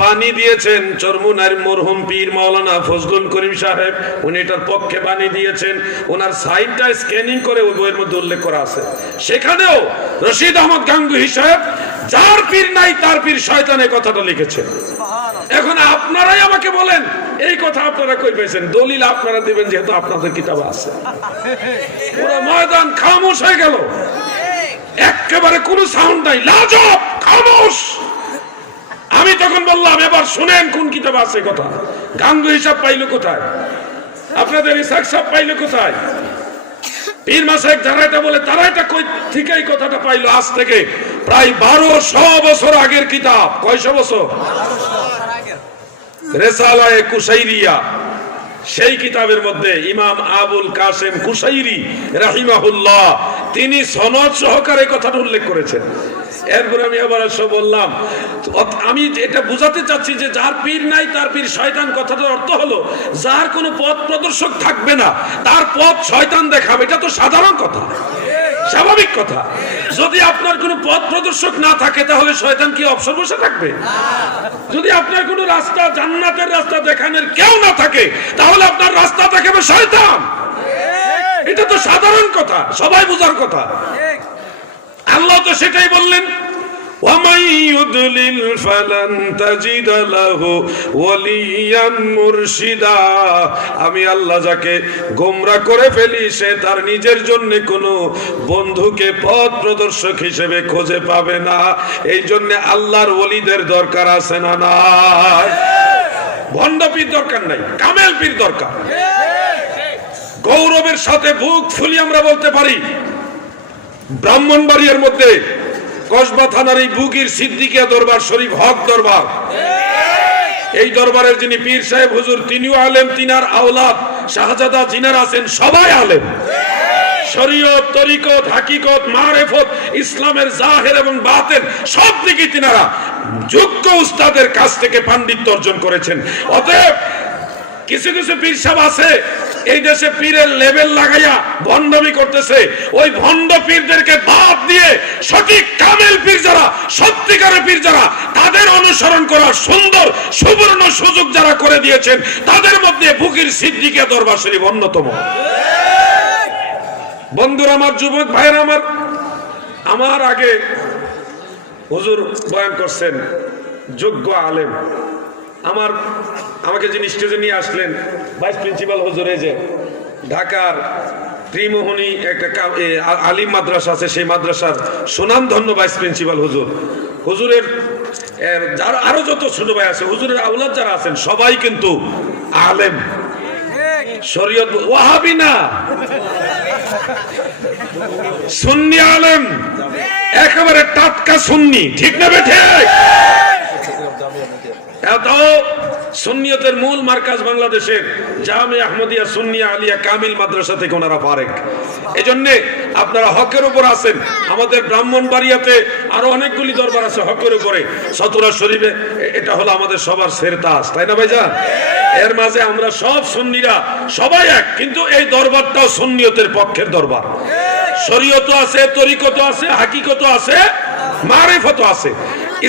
বাণী দিয়েছেন চরমোনাইর মরহুম পীর মাওলানা ফজলুল করিম সাহেব, উনি এটার পক্ষে বাণী দিয়েছেন। ওনার সাইনটা স্ক্যানিং করে ওই বইয়ের মধ্যে উল্লেখ করা আছে। সেখানেও রশিদ আহমদ গাঙ্গুহি সাহেব যার পীর নাই তার পীর শয়তানের কথাটা লিখেছেন। এখন আপনারাই আমাকে বলেন এই কথা আপনারা কই পেয়েছেন? দলিল আপনারা দিবেন, যেহেতু আপনাদের কিতাবে আছে। পুরো ময়দান খামোশ হয়ে গেল, একেবারে কোনো সাউন্ড নাই, লাজব খামোশ। আমি তখন বললাম এবার শুনেন কোন কিতাবে আছে কথা। গাঙ্গুহি হিসাব পাইলো কোথায়? আপনাদের ইসহাক সাহেব পাইলো কোথায়? পীর মাসায়েক যারা এটা বলে তারা এটা কই থেকে এই কথাটা পাইলো? আজ থেকে প্রায় 1200 বছর আগের কিতাব। কয়শো বছর? রেসালায়ে কুশাইরিয়া, সেই কিতাবের মধ্যে ইমাম আবুল কাসেম কুশাইরি রাহিমাহুল্লাহ তিনি সনদ সহকারে কথাটা উল্লেখ করেছেন। এরপরে আমি আবার বললাম, আমি এটা বুঝাতে চাচ্ছি যে যার পীর নাই তার পীর শয়তান, কথাটার অর্থ হলো যার কোনো পথ প্রদর্শক থাকবে না তার পথ শয়তান দেখাবে। এটা তো সাধারণ কথা, স্বাভাবিক কথা। যদি আপনার কোনো পথ প্রদর্শক না থাকে তাহলে শয়তান কি অবসর বসে থাকবে? যদি আপনার কোনো রাস্তা, জান্নাতের রাস্তা দেখানোর কেউ না থাকে তাহলে আপনার রাস্তা দেখাবে শয়তান। এটা তো সাধারণ কথা, সবাই বোঝার কথা। আল্লাহ তো সেটাই বললেন, وَمَن يُضْلِلْ فَلَن تَجِدَ لَهُ وَلِيًّا مُرْشِدًا। আমি আল্লাহ যাকে গোমরাহ করে ফেলি সে তার নিজের জন্য কোনো বন্ধুকে পথ প্রদর্শক হিসেবে খুঁজে পাবে না। এই জন্য আল্লাহর ওলিদের দরকার আছে না নাই? ভণ্ড পীর দরকার নাই, কামেল পীর দরকার। গৌরবের সাথে বুক ফুলি আমরা বলতে পারি, ব্রাহ্মণবাড়িয়ার মধ্যে কসবা থানার এই বুকির সিদ্দিকিয়া দরবার শরীফ হক দরবার, এই দরবারের যিনি পীর সাহেব হুজুর তিনিও আলেম, তিনার আওলাদ শাহজাদা জিনার আছেন সবাই আলেম। শরীয়ত, তরিকত, হাকিকত, মারেফত, ইসলামের জাহের এবং বাতেন সব দিকে তিনারা যোগ্য উস্তাদের কাছ থেকে পাণ্ডিত্য অর্জন করেছেন। অতএব কিছু কিছু পীর সাহেব আছে এই দেশে পীরের লেবেল লাগাইয়া ভণ্ডামি করতেছে, ওই ভণ্ড পীরদেরকে বাদ দিয়ে সঠিক কামেল পীর যারা, সত্যিকারের পীর যারা, তাদের অনুসরণ করার সুন্দর সুবর্ণ সুযোগ যারা করে দিয়েছেন, তাদের মধ্যে ফকির সিদ্দিকিয়া দরবার শরীফ অন্যতম। বন্ধুরা আমার, যুবক ভাইরা আমার আগে হুজুর বয়ান করছেন, যোগ্য আলেম। আমাকে যিনি স্টেজে নিয়ে আসলেন ভাইস প্রিন্সিপাল হুজুর, এই যে ঢাকার ত্রিমোহনী একটা আলিম মাদ্রাসা আছে, সেই মাদ্রাসার সুনামধন্য ভাইস প্রিন্সিপাল হুজুরের যারা আরো যত ছোট ভাই আছে, হুজুরের আওলাদ যারা আছেন সবাই কিন্তু আলেম। শরীয়ত ওয়াহাবি না, সুন্নি আলেম, একেবারে টাটকা সুন্নি, ঠিক না বেঠে? সুন্নিয়তের মূল মার্কাজ বাংলাদেশের জামে আহমদিয়া সুন্নিয়া আলিয়া কামিল মাদ্রাসা থেকে ওনারা ফারেক। এই জন্যে আপনারা হকের উপর আছেন। আমাদের ব্রাহ্মণবাড়িয়াতে আরো অনেকগুলি দরবার আছে হকের উপরে, সতুরা শরীফে এটা হলো আমাদের সবার সেরতাজ, তাই না ভাইজান? এর মাঝে আমরা সব সুন্নিরা সবাই এক, কিন্তু এই দরবারটাও সুন্নিয়তের পক্ষের দরবার। শরীয়ত আছে, তরিকত আছে, হাকিকত আছে, মারিফত আছে।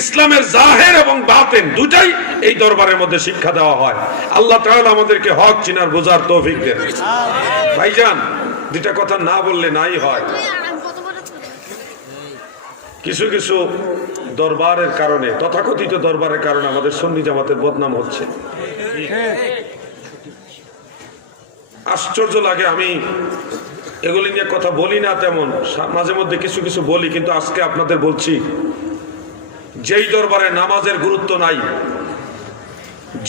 ইসলামের জাহের এবং বাতেন দুটাই এই দরবারের মধ্যে শিক্ষা দেওয়া হয়। আল্লাহ তাআলা আমাদেরকে হক চিনার বোঝার তৌফিক দেন। ভাইজান, দুটা কথা না বললে নাই হয়। কিছু কিছু দরবারের কারণে, তথাকথিত দরবারের কারণে আমাদের সুন্নি জামাতের বদনাম হচ্ছে। আশ্চর্য লাগে, আমি এগুলি নিয়ে কথা বলি না তেমন, মাঝে মধ্যে কিছু কিছু বলি, কিন্তু আজকে আপনাদের বলছি, যেই দরবারে নামাজের গুরুত্ব নাই,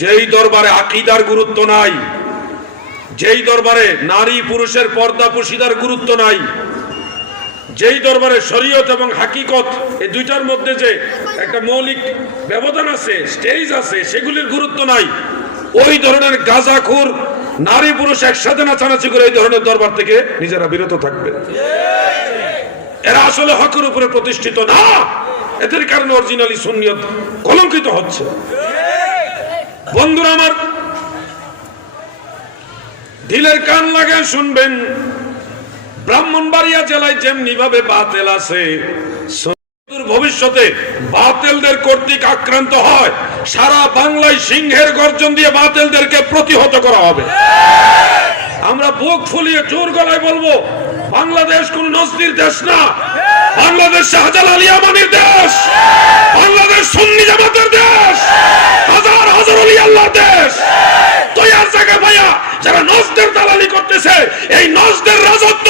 যেই দরবারে আকীদার গুরুত্ব নাই, যেই দরবারে নারী পুরুষের পর্দা পুশিদার গুরুত্ব নাই, যেই দরবারে শরীয়ত এবং হাকিকত এই দুইটার মধ্যে যে একটা মৌলিক ব্যবধান আছে, স্টেজ আছে, সেগুলির গুরুত্ব নাই, ওই ধরনের গাঁজাখোর নারী পুরুষ একসাথে নাচানাচি করে এই ধরনের দরবার থেকে নিজেরা বিরত থাকবে। এরা আসলে হকের উপরে প্রতিষ্ঠিত না, এদের কারণে অরিজিনালি সুন্নিয়ত কলঙ্কিত হচ্ছে। বন্ধুরা আমার, দিলের কান লাগায় শুনবেন, ব্রাহ্মণবাড়িয়া জেলায় যেমনি ভাবে বাতেল আছে, ভবিষ্যতে বাতেলদের কর্তৃক আক্রান্ত হয়, সারা বাংলায় সিংহের গর্জন দিয়ে বাতেলদেরকে প্রতিহত করা হবে। আমরা বুক ফুলিয়ে জোর গলায় বলবো, বাংলাদেশ কোন নজদির দেশ না, বাংলাদেশ শাহজালাল ইয়ামানির দেশ, বাংলাদেশ সুন্নি জামাতের দেশ, হাজার হাজার ওলি আল্লাহর দেশ। তৈয়ার জায়গা ভাইয়া যারা নজদের দালালি করতেছে, এই নজদের রাজত্ব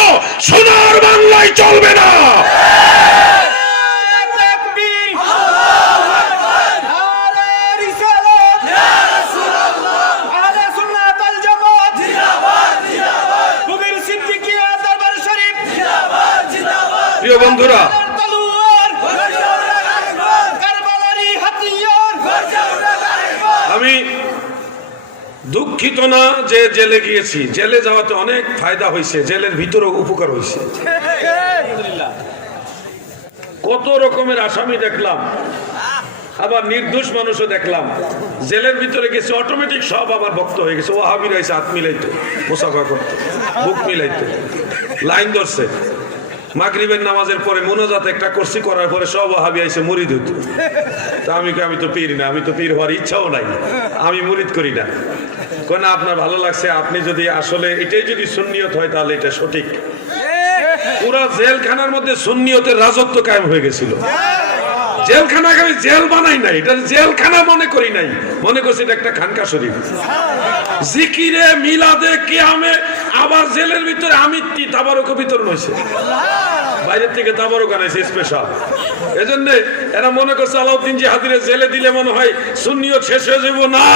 সোনার বাংলায় চলবে না। প্রিয় বন্ধুরা, আমি দুঃখিত না যে জেলে গিয়েছি, জেলে যাওয়াতে অনেক ফায়দা হয়েছে, জেলের ভিতরেও উপকার হয়েছে। কত রকমের আসামি দেখলাম, আবার নির্দোষ মানুষও দেখলাম। জেলের ভিতরে গেছে, অটোমেটিক সব আবার ভক্ত হয়ে গেছে। ওয়াহাবিরা এসে হাত মিলাইতো, মুসাফা করতো, বুক মিলাইতো, লাইন ধরছে। মাগরিবের নামাজের পরে মুনাজাত একটা করছি, করার পরে সব ওয়াহাবি আইসে মুরিদ হইতো। তা আমি তো পীর না, আমি তো পীর হওয়ার ইচ্ছাও নাই, আমি মুরিদ করি না। কেন আপনার ভালো লাগছে, আপনি যদি আসলে এটাই যদি সুন্নিয়ত হয় তাহলে এটা সঠিক। পুরা জেলখানার মধ্যে সুন্নিয়তের রাজত্ব কায়েম হয়ে গেছিল। জেলখানাকে আমি জেল বানাই নাই, এটা জেলখানা মনে করি নাই, মনে করছি এটা একটা খানকা শরীফ। জিকিরে মিলাদে কিয়ামে আবার জেলের ভিতরে আমিত্তি তাবারক বিতরণ হয়েছে, বাইরের থেকে তাবারক আনাইছে স্পেশাল। এজন্য এরা মনে করছে আলাউদ্দিন জিহাদিরে জেলে দিলে মনে হয় সুন্নিয়ত শেষ হয়ে যাব। না,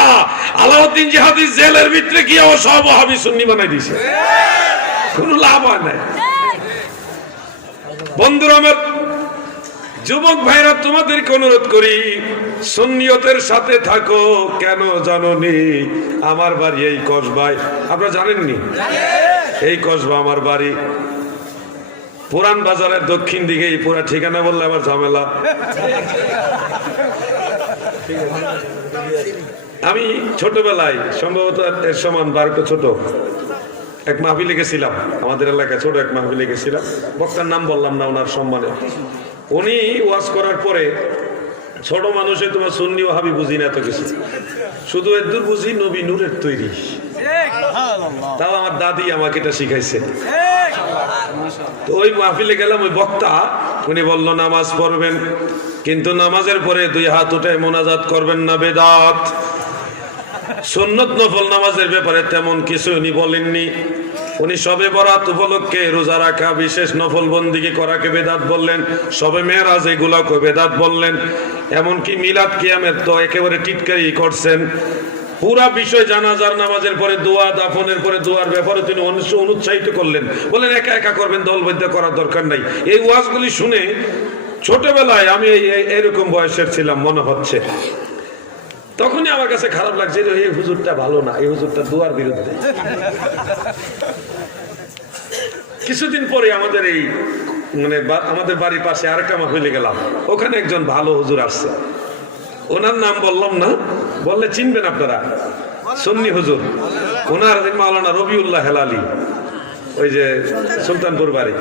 আলাউদ্দিন জিহাদি জেলের ভিতরে গিয়েও সব ওয়াহাবি সুন্নি বানাই দিয়েছে, কোনো লাভ হয় নাই। বন্ধুরা আমার, যুবক ভাইরা, তোমাদেরকে অনুরোধ করি, সুন্নিয়তের সাথে থাকো। কেন জানোনি? আমার বাড়ি এই কসবায়, আপনারা জানেননি? এই কসবা আমার বাড়ি। পুরান বাজারের দক্ষিণ দিকে, পুরা ঠিকানা বললে আবার ঝামেলা। আমি ছোটবেলায় সম্ভবত এর সমান বা একটু ছোট এক মাহফিলে গেছিলাম, আমাদের এলাকায় ছোট এক মাহফিলে গেছিলাম। বক্তার নাম বললাম না ওনার সম্মানে। উনি ওয়াজ করার পরে, ছোট মানুষে তোমার সুন্নি ওয়াহাবি বুঝি না এত কিছু, শুধু এদুর বুঝি নবী নূরের তৈরি। তাও আমার দাদি আমাকে এটা শিখাইছে। তো ওই মাহফিলে গেলাম, ওই বক্তা উনি বলল নামাজ পড়বেন, কিন্তু নামাজের পরে 2 হাত উঠে মোনাজাত করবেন না, বেদাত। সুন্নত নফল নামাজের ব্যাপারে তেমন কিছু উনি বলেননি। উনি শবে বরাত উপলক্ষে রোজা রাখা, বিশেষ নফল বন্দিকে করাকে বেদাত বললেন, শবে মেরাজ এগুলাকে বেদাত বললেন, এমনকি মিলাদ কিয়ামের তো একেবারে টিটকারি করছেন। পুরা বিষয় জানাজার নামাজের পরে দোয়া, দাফনের পরে দোয়ার ব্যাপারে তিনি অনুৎসাহিত করলেন, বলেন একা একা করবেন, দলবদ্ধ করার দরকার নাই। এই ওয়াজগুলি শুনে ছোটবেলায় আমি এরকম বয়সের ছিলাম মনে হচ্ছে, তখনই আমার কাছে খারাপ লাগছে, এই হুজুরটা ভালো না, এই হুজুরটা দোয়ার বিরুদ্ধে। কিছুদিন পরে আমাদের এই আমাদের বাড়ির পাশে আরেকটা মাহফিলে গেলাম, ওখানে একজন ভালো হুজুর আসছে, ওনার নাম বললাম না, বললে চিনবেন আপনারা, সুন্নি হুজুর। ওনার মাওলানা রবিউল্লাহ হেলালি, ওই যে সুলতানপুর বাড়ি,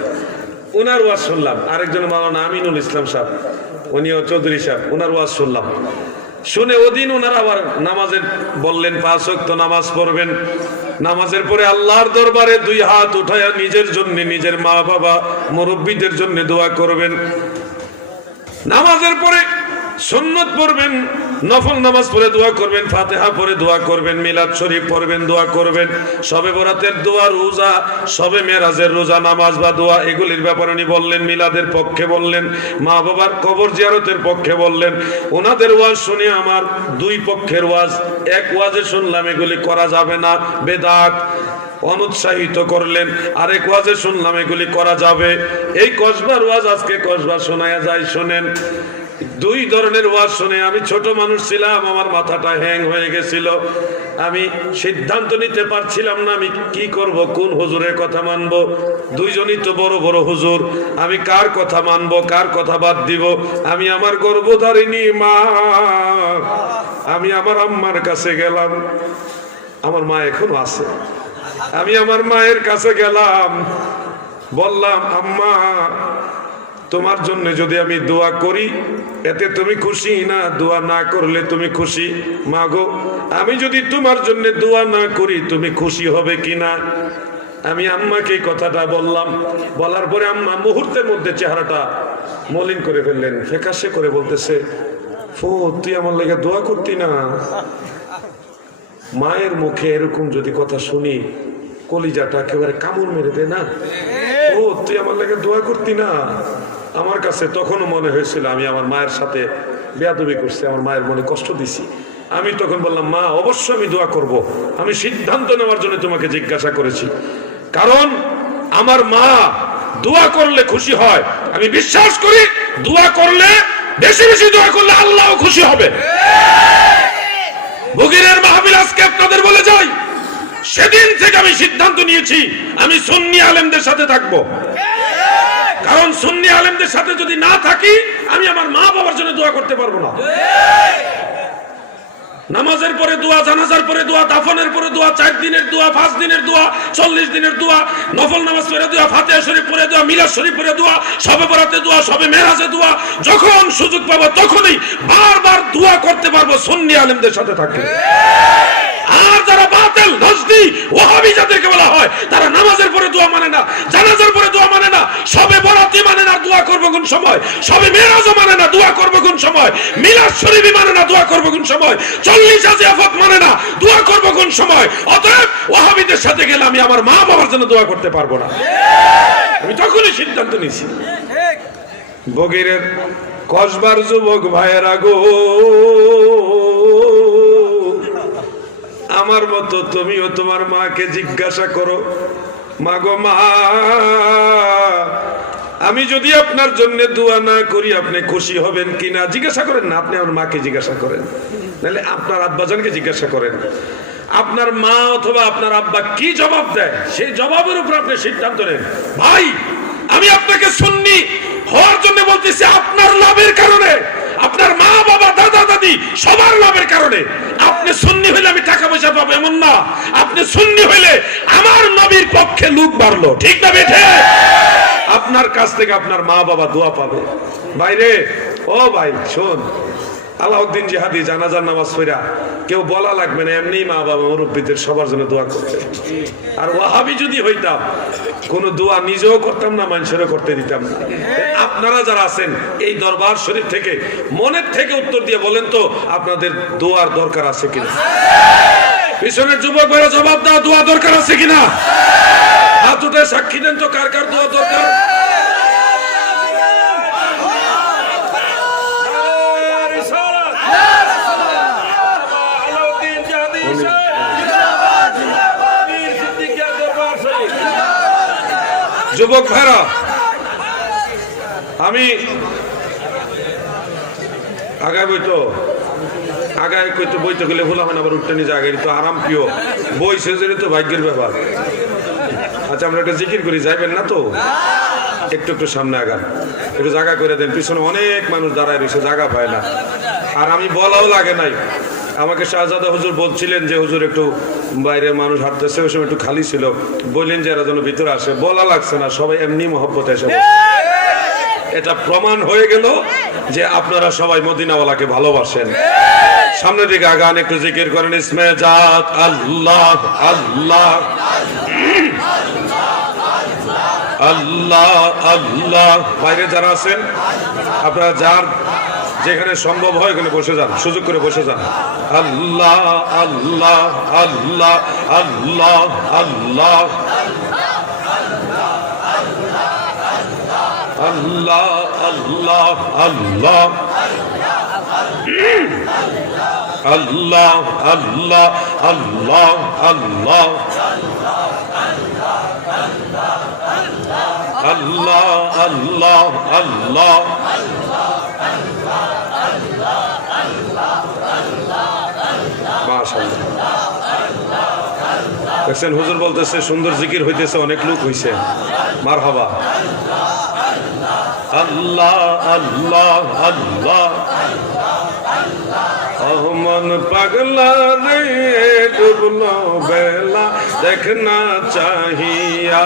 ওনার ওয়াজ শুনলাম। আরেকজন মাওলানা আমিনুল ইসলাম সাহেব, উনিও চৌধুরী সাহেব, ওনার ওয়াজ শুনলাম। শুনে ওদিন ওনারা আবার নামাজের বললেন 5 ওয়াক্ত নামাজ পড়বেন, নামাজের পরে আল্লাহর দরবারে 2 হাত উঠায়া নিজের জন্য, নিজের মা বাবা মুরব্বীদের জন্য দোয়া করবেন। নামাজের পরে সুন্নত পড়বেন, নফল নামাজ পড়ে দোয়া করবেন, ফাতিহা পড়ে দোয়া করবেন, মিলাদ শরীফ পড়বেন, দোয়া করবেন, শবে বরাতের দোয়া, রোজা, শবে মেরাজের রোজা, নামাজ বা দোয়া, এগুলির ব্যাপারে উনি বললেন। মিলাদের পক্ষে বললেন, মা বাবার কবর জিয়ারতের পক্ষে বললেন। ওনাদের ওয়াজ শুনে আমার 2 পক্ষের ওয়াজ, এক ওয়াজে শুনলাম এগুলি করা যাবে না, বেদাত, অনুৎসাহিত করলেন। আরেক ওয়াজে শুনলাম এগুলি করা যাবে। এই কসবার ওয়াজ আজকে কসবা শোনায়া যায়, শোনেন। 2 ধরনের ওয়াজ শুনে আমি ছোট মানুষ ছিলাম, আমার মাথাটা হ্যাং হয়ে গেছিল, আমি সিদ্ধান্ত নিতে পারছিলাম না আমি কি করব, কোন হুজুরের কথা মানবো। 2 জনই তো বড় বড় হুজুর, আমি কার কথা মানবো, কার কথা বাদ দিব। আমি আমার গর্ভধারিণী মা, আমি আমার আম্মার কাছে গেলাম, আমার মা এখনো আছে, আমি আমার মায়ের কাছে গেলাম, বললাম আম্মা তোমার জন্য যদি আমি দোয়া করি এতে তুমি খুশি না, দোয়া না করলে তুমি খুশি? মা গো, আমি যদি তোমার জন্য দোয়া না করি তুমি খুশি হবে কিনা? আমি আম্মাকে কথাটা বললাম। বলার পরে আম্মা মুহূর্তের মধ্যে চেহারাটা মলিন করে ফেললেন, ফ্যাকাশে করে বলতেছে, ফু তুই আমার লেগে দোয়া করতি না? মায়ের মুখে এরকম যদি কথা শুনি কলিজাটা একেবারে কামড় মেরে দেয় না? ও তুই আমার লেগে দোয়া করতি না? আমার কাছে তখনও মনে হয়েছিল আমি আমার মায়ের সাথে বেয়াদবি করছি, আমার মায়ের মনে কষ্ট দিছি। আমি তখন বললাম, মা অবশ্যই আমি দোয়া করব, আমি সিদ্ধান্ত নেওয়ার জন্য তোমাকে জিজ্ঞাসা করেছি, কারণ আমার মা দোয়া করলে খুশি হয়। আমি বিশ্বাস করি দোয়া করলে, বেশি বেশি দোয়া করলে আল্লাহও খুশি হবে। বগিরের মাহফিল আজকে আপনাদের বলে যাই, সেদিন থেকে আমি সিদ্ধান্ত নিয়েছি আমি সুন্নি আলেমদের সাথে থাকবো। কারণ সুন্নি আলেমদের সাথে যদি না থাকি আমি আমার মা বাবার জন্য দোয়া করতে পারবো না। নামাজের পরে দোয়া, জানাজার পরে দোয়া, দাফনের পরে দোয়া, 4 দিনের দোয়া, 5 দিনের দোয়া, 40 দিনের দোয়া, নফল নামাজ পড়ে দোয়া, ফাতিহা শরীফ পড়ে দোয়া, মিলাদ শরীফ পড়ে দোয়া, শবে বরাতে দোয়া, শবে মেরাজে দোয়া, যখন সুযোগ পাবো তখনই বারবার দোয়া করতে পারবো সুন্নি আলেমদের সাথে থাকবে। আর যারা বাতিল নজদি ওয়াহাবি যাদেরকে বলা হয়, তারা নামাজের পরে দোয়া মানে না, জানাজার পরে দোয়া মানে না, শবে বরাতে মানে না, দোয়া করবে কোন সময়? শবে মেরাজও মানে না, দোয়া করবে কোন সময়? মিলাদ শরীফ মানে না, দোয়া করবে কোন সময়? 40 আজিয়াফত মানে না, দোয়া করবে কোন সময়? অতএব ওয়াহাবিদের সাথে গেলে আমি আমার মা বাবার জন্য দোয়া করতে পারবো না। আমি তখনই সিদ্ধান্ত নিয়েছি। বগিরের কসবার যুবক ভাইয়েরা গো, আমার মতো তুমিও তোমার মাকে জিজ্ঞাসা করো, মা গো মা, আমি যদি আপনার জন্য দোয়া না করি আপনি খুশি হবেন কিনা? জিজ্ঞাসা করেন না, আপনি আমার মাকে জিজ্ঞাসা করেন, নাহলে আপনার আব্বাজানকে জিজ্ঞাসা করেন। আপনার মা অথবা আপনার আব্বা কি জবাব দেয় সেই জবাবের উপর আপনি সিদ্ধান্ত নেন। ভাই আমি আমি আপনাকে সুন্নি হওয়ার জন্য বলতেছি আপনার লাভের কারণে, আপনার মা বাবা দাদা দাদি সবার লাভের কারণে। আপনি সুন্নি হইলে আমি টাকা পয়সা পাবো এমন না, আপনি সুন্নি হইলে আমার নবীর পক্ষে লোক বাড়লো, ঠিক না বেঠে? আপনার কাছ থেকে আপনার মা বাবা দোয়া পাবে। ভাইরে, ও ভাই শোন, আলাউদ্দিন জিহাদি জানাজার নামাজ পড়া কেউ বলা লাগবে না, এমনি মা বাবা মুরব্বীদের সবার জন্য দোয়া করতে। আর ওয়াহাবি যদি হইতাম কোন দোয়া নিজেও করতাম না, মানুষেরও করতে দিতাম না। আপনারা যারা আছেন এই দরবার শরীফ থেকে মনের থেকে উত্তর দিয়ে বলেন তো আপনাদের দোয়ার দরকার আছে কিনা? পিছনের যুবক ভাইরা জবাব দাও, দোয়া দরকার আছে কিনা? হাত উঠে সাক্ষী দেন তো কার কার দোয়া দরকার। যুবক ভাইরা, আমি আগায় বইতো আগায় কইতো বইতে গেলে ভুলা হয় না, আবার উঠতে নিজে আগে তো আরাম প্রিয় বই সেজন্য তো ভাগ্যের ব্যাপার। আচ্ছা আমরা একটা জিকির করি, যাইবেন না তো? একটু একটু সামনে আগান, একটু জায়গা করে দেন, পিছনে অনেক মানুষ দাঁড়ায় রয়েছে, জায়গা পায় না। আর আমি বলাও লাগে নাই, আমাকে শাহজাদা হুজুর বলছিলেন যে হুজুর একটু বাইরে মানুষ হাঁটতেছে, ওই সময় একটু খালি ছিল, বললেন যে এরা যেন ভিতরে আসে। বলা লাগছে না, সবাই এমনি মহব্বত এসে। এটা প্রমাণ হয়ে গেল যে আপনারা সবাই মদিনাওয়ালাকে ভালোবাসেন। সামনের দিকে আগান, একটু জিকির করেন ইসমে জাত আল্লাহ আল্লাহ আল্লাহ আল্লাহ। বাইরে যারা আছেন আপনারা যার যেখানে সম্ভব হয় ওখানে বসে যান, সুযোগ করে বসে যান। আল্লাহ আল্লাহ আল্লাহ আল্লাহ আল্লাহ আল্লাহ আল্লাহ আল্লাহ আল্লাহ আল্লাহ আল্লাহ আল্লাহ আল্লাহ আল্লাহ আল্লাহ। দেখছেন হুজুর বলতেছে সুন্দর জিকির হইতেছে, অনেক লোক হইছে, মারহাবা। আল্লাহ আল্লাহ আল্লাহ। মন পাগলা রে ডুবলো বেলা দেখনা চাহিয়া।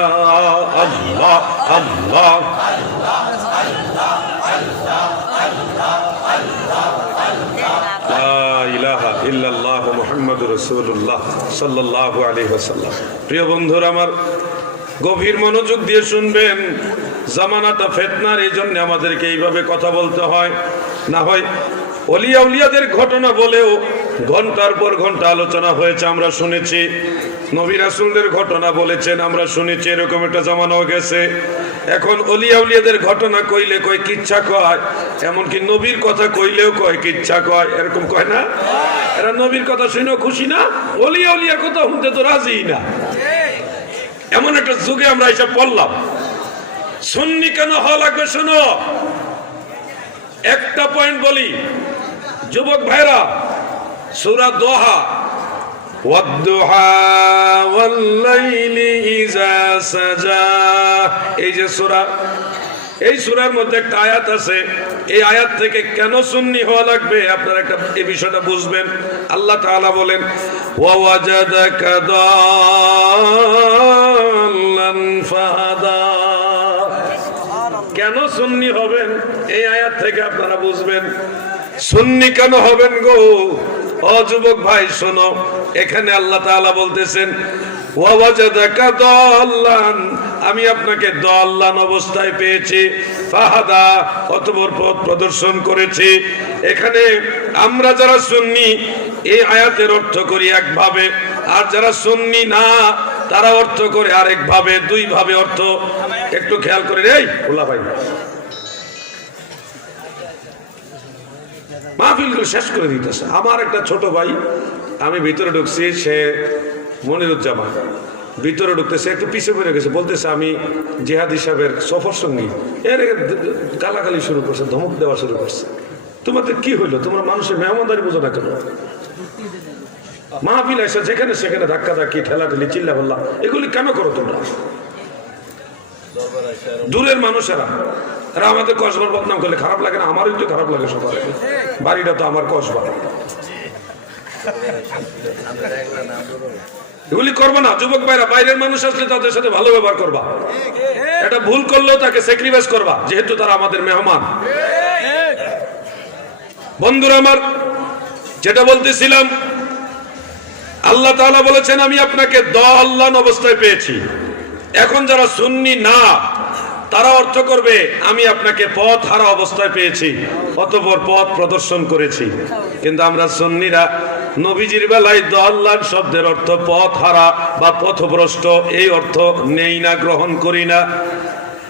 আল্লাহ আল্লাহ লা ইলাহা ইল্লাল্লাহ মুহাম্মাদুর রাসূলুল্লাহ সাল্লাল্লাহু আলাইহি ওয়াসাল্লাম। প্রিয় বন্ধুরা আমার, গভীর মনোযোগ দিয়ে শুনবেন। জামানাটা ফিতনার, এই জন্য আমাদেরকে এইভাবে কথা বলতে হয়। না হয় ওলিয়া উলিয়াদের ঘটনা বলেও ঘন্টার পর ঘন্টা আলোচনা হয়েছে, আমরা শুনেছি। নবী রাসূলদের ঘটনা বলেছেন, আমরা শুনেছি। এরকম একটা জামানাও গেছে। এখন ওলিয়া উলিয়াদের ঘটনা কইলে কয় কিচ্ছা কয়, এমনকি নবীর কথা কইলেও কয় কিচ্ছা কয়। এরকম কয় না? এরা নবীর কথা শুনেও খুশি না, ওলিয়া উলিয়ার কথা শুনতে তো রাজি না। এমন একটা যুগে আমরা এসব পড়লাম। সুন্নি কেন হওয়া লাগবে? শোনো, একটা পয়েন্ট বলি যুবক ভাইরা। সূরা দোহা, ওয়াদ-দুহা ওয়াল-লাইলি ইযা সাজা, এই যে সূরা, এই সূরার মধ্যে একটা আয়াত আছে। এই আয়াত থেকে কেন সুন্নি হওয়া লাগবে আপনারা একটা এই বিষয়টা বুঝবেন। আল্লাহ তাআলা বলেন ওয়া ওয়াজাদাকা দাল্লান ফাহাদা। কেন সুন্নি হবেন এই আয়াত থেকে আপনারা বুঝবেন। সুন্নি কেন হবেন গো? ও যুবক ভাই শোনো, এখানে আল্লাহ তাআলা বলতেছেন ওয়া ওয়াজাদাকা দাল্লান, আমি আপনাকে দাল্লান অবস্থায় পেয়েছি, ফাহাদা অতঃপর পথ প্রদর্শন করেছি। এখানে আমরা যারা সুন্নি এই আয়াতের অর্থ করি একভাবে, আর যারা সুন্নি না তারা অর্থ করে আরেক ভাবে, দুই ভাবে অর্থ। একটু খেয়াল করে এই ওলা ভাই মাহফিলগুলো শেষ করে দিতেছে। আমার একটা ছোট ভাই, আমি ভিতরে ঢুকছি, সে মনিরুজ্জামান, ভিতরে ঢুকতেছে, একটু পিছিয়ে পড়ে গেছে, বলতেছে আমি জিহাদি সাহেবের সফর সঙ্গী। এর গালাগালি শুরু করছে, ধমক দেওয়া শুরু করছে। তোমাদের কি হইলো? তোমরা মানুষের মেহমানদারি বোঝো না কেন? মাহফিল এসে যেখানে সেখানে ধাক্কা ধাক্কি, ঠেলাঠেলি, চিল্লা পাল্লা, এগুলি কেন করো তোমরা? দূরের মানুষেরা, এরা আমাদের কসবার বদনাম করলে খারাপ লাগে না? আমারই তো খারাপ লাগে সবার, বাড়িটা তো আমার কসবা। এগুলি করবো না যুবক ভাইরা। বাইরের মানুষ আসলে তাদের সাথে ভালো ব্যবহার করবা, এটা ভুল করলেও তাকে স্যাক্রিফাইস করবা, যেহেতু তারা আমাদের মেহমান। বন্ধুরা আমার, যেটা বলতেছিলাম, আল্লাহ তাআলা বলেছেন আমি আপনাকে দাল্লান অবস্থায় পেয়েছি। এখন যারা সুন্নি না, তারা অর্থ করবে আমি আপনাকে পথ হারা অবস্থায় পেয়েছি, অতঃপর পথ প্রদর্শন করেছি। কিন্তু আমরা সুন্নিরা নবীজির বেলায় দাল্লান শব্দের অর্থ পথ হারা বা পথভ্রষ্ট, এই অর্থ নেই না, গ্রহণ করি না।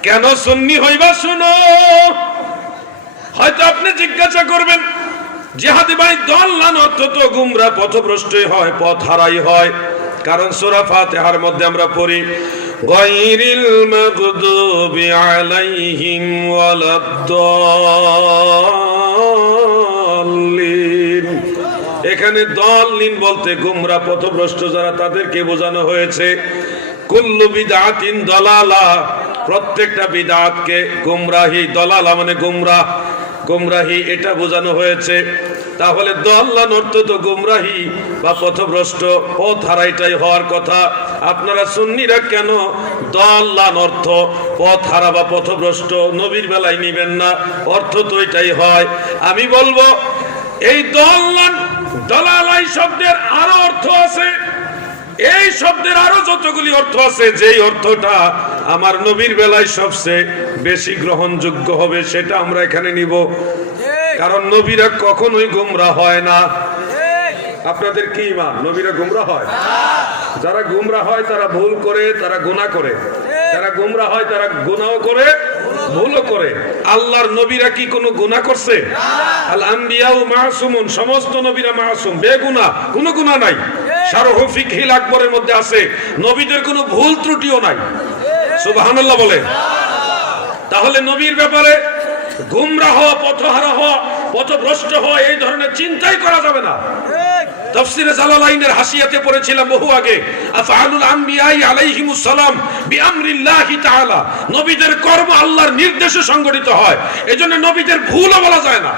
কেন সুন্নি হইবা? শুনো, হয়তো আপনি জিজ্ঞাসা করবেন, জিহাদি ভাই দাল্লান অর্থ তো গুমরা, পথভ্রষ্টই হয়, পথ হারাই হয়। কারণ সূরা ফাতিহার মধ্যে আমরা পড়ি গায়রিল মাগদুবি আলাইহিম ওয়ালাদ-দাল্লিন। এখানে দাল্লিন বলতে গুমরা, পথভ্রষ্ট যারা, তাদেরকে বোঝানো হয়েছে। কুল্লু বিদআতিন দালালা, প্রত্যেকটা বিদআতকে গুমরাহি, দালালা মানে গুমরাহ, গুমরাহি এটা বোঝানো হয়েছে। তাহলে দাল্লান অর্থ তো গুমরাহি বা পথভ্রষ্ট, পথ হারাইটাই হওয়ার কথা। আপনারা সুন্নিরা কেন দাল্লান অর্থ পথ হারা বা পথভ্রষ্ট নবীর বেলায় নিবেন না? অর্থ তো এটাই হয়। আমি বলবো এই দাল্লান, দালালাই শব্দের আরো অর্থ আছে, এই শব্দের আরো যতগুলি অর্থ আছে, যেই অর্থটা আমার নবীর বেলায় সবচেয়ে বেশি গ্রহণযোগ্য হবে সেটা আমরা এখানে নিব। কারণ নবীরা কখনোই গুমরা হয় না। আপনাদের কি ইমান? নবীরা গুমরা হয়? যারা গুমরা হয় তারা ভুল করে, তারা গুনাহ করে। যারা গুমরা হয় তারা গুনাহও করে, ভুলও করে। আল্লাহর নবীরা কি কোনো গুনাহ করছে? আল আম্বিয়াউ মাসুমুন, সমস্ত নবীরা মাসুম, বেগুনাহ, কোনো গুনাহ নাই। শারহু ফিকহিল আকবরের মধ্যে আছে নবীদের কোনো ভুল ত্রুটিও নাই। সুবহানাল্লাহ বলে। তাহলে নবীর ব্যাপারে গুমরা হওয়া, পথহারা হওয়া, পথভ্রষ্ট হওয়া, এই ধরনের চিন্তাই করা যাবে না। তাফসীরে জালালাইনের হাসিয়াতে পড়েছিলাম বহু আগে, আফআলুল আম্বিয়াই আলাইহিমুস সালাম বিআমরিল্লাহি তাআলা, নবীদের কর্ম আল্লাহর নির্দেশে সংগঠিত হয়, এজন্য নবীদের ভুলও বলা যায় না।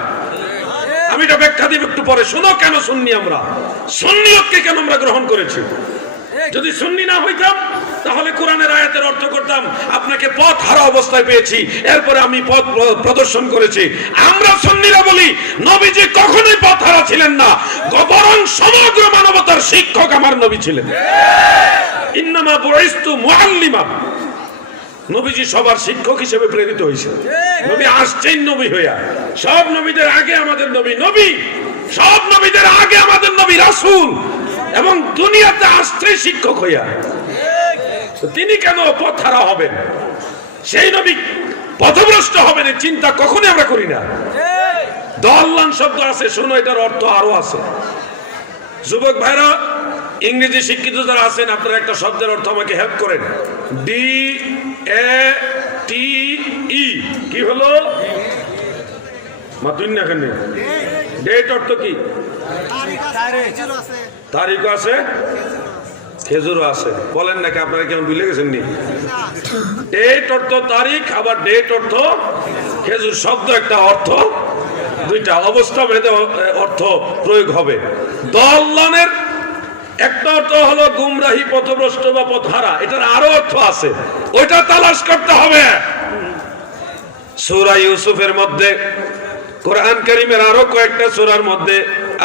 আমি এটা ব্যাখ্যা দিব একটু পরে। শোনো কেন সুন্নি আমরা, সুন্নিয়তকে কেন আমরা গ্রহণ করেছি। যদি সুন্নি না হইতাম তাহলে কোরআনের আয়াতের অর্থ করতাম আপনাকে পথ হারা অবস্থায় পেয়েছি, এরপরে আমি পথ প্রদর্শন করেছি। আমরা সুন্নিরা বলি নবীজি কখনোই পথ হারা ছিলেন না, বরং সমগ্র মানবতার শিক্ষক আমার নবী ছিলেন। ইন্নামা বুইসতু মুআল্লিমা, নবীজি সবার শিক্ষক হিসেবে প্রেরিত হয়েছে। নবী আসছেন নবী হইয়া, সব নবীদের আগে আমাদের নবী, নবী সব নবীদের আগে আমাদের নবী রাসূল, এবং দুনিয়াতে আসছে শিক্ষক হইয়া। তিনি কেন পথ হারা হবেন? সেই নবী পথভ্রষ্ট হবেন এই চিন্তা কখনোই আমরা করি না। দাল্লান শব্দ আছে, শোনো এটার অর্থ আরো আছে। যুবক ভাইরা, ইংরেজি শিক্ষিত যারা আছেন, আপনারা একটা শব্দের অর্থ আমাকে হেল্প করেন। DATE কি হলো? মাতুন না কেন? ডেট অর্থ কি? তারিখ আছে, খেজুরও আছে। বলেন নাকি আপনারা কেমন ভুলে গেছেন নি? ডেট অর্থ তারিখ, আবার ডেট অর্থ খেজুর। শব্দ একটা, অর্থ দুইটা, অবস্থা ভেদে অর্থ প্রয়োগ হবে। দাল্লানের একটা অর্থ হলো গুমরাহি, পথভ্রষ্ট বা পথহারা। এটার আরো অর্থ আছে, ওইটা তালাশ করতে হবে। সূরা ইউসুফের মধ্যে, কোরআন কারীমের আরো কয়েকটা সূরার মধ্যে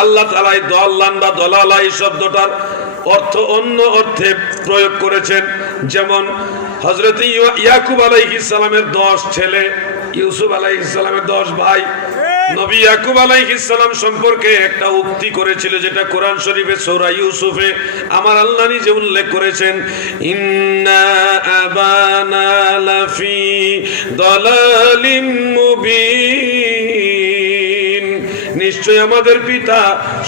আল্লাহ তাআলা দাল্লান বা দালালা এই শব্দটার অর্থ অন্য অর্থে প্রয়োগ করেছেন। যেমন হযরত ইয়াকুব আলাইহিস সালামের 10 ছেলে, ইউসুফ আলাইহিস সালামের 10 ভাই। নবী ইয়াকুব আলাইহিস সালাম সম্পর্কে একটা উক্তি করেছিল, যেটা কোরআন শরীফে সূরা ইউসুফে আমার আল্লাহ নিজে উল্লেখ করেছেন, ইন্না আবানা লাফি দালালিম মুবিন, নিশ্চয় নিশ্চয়ই আমাদের পিতা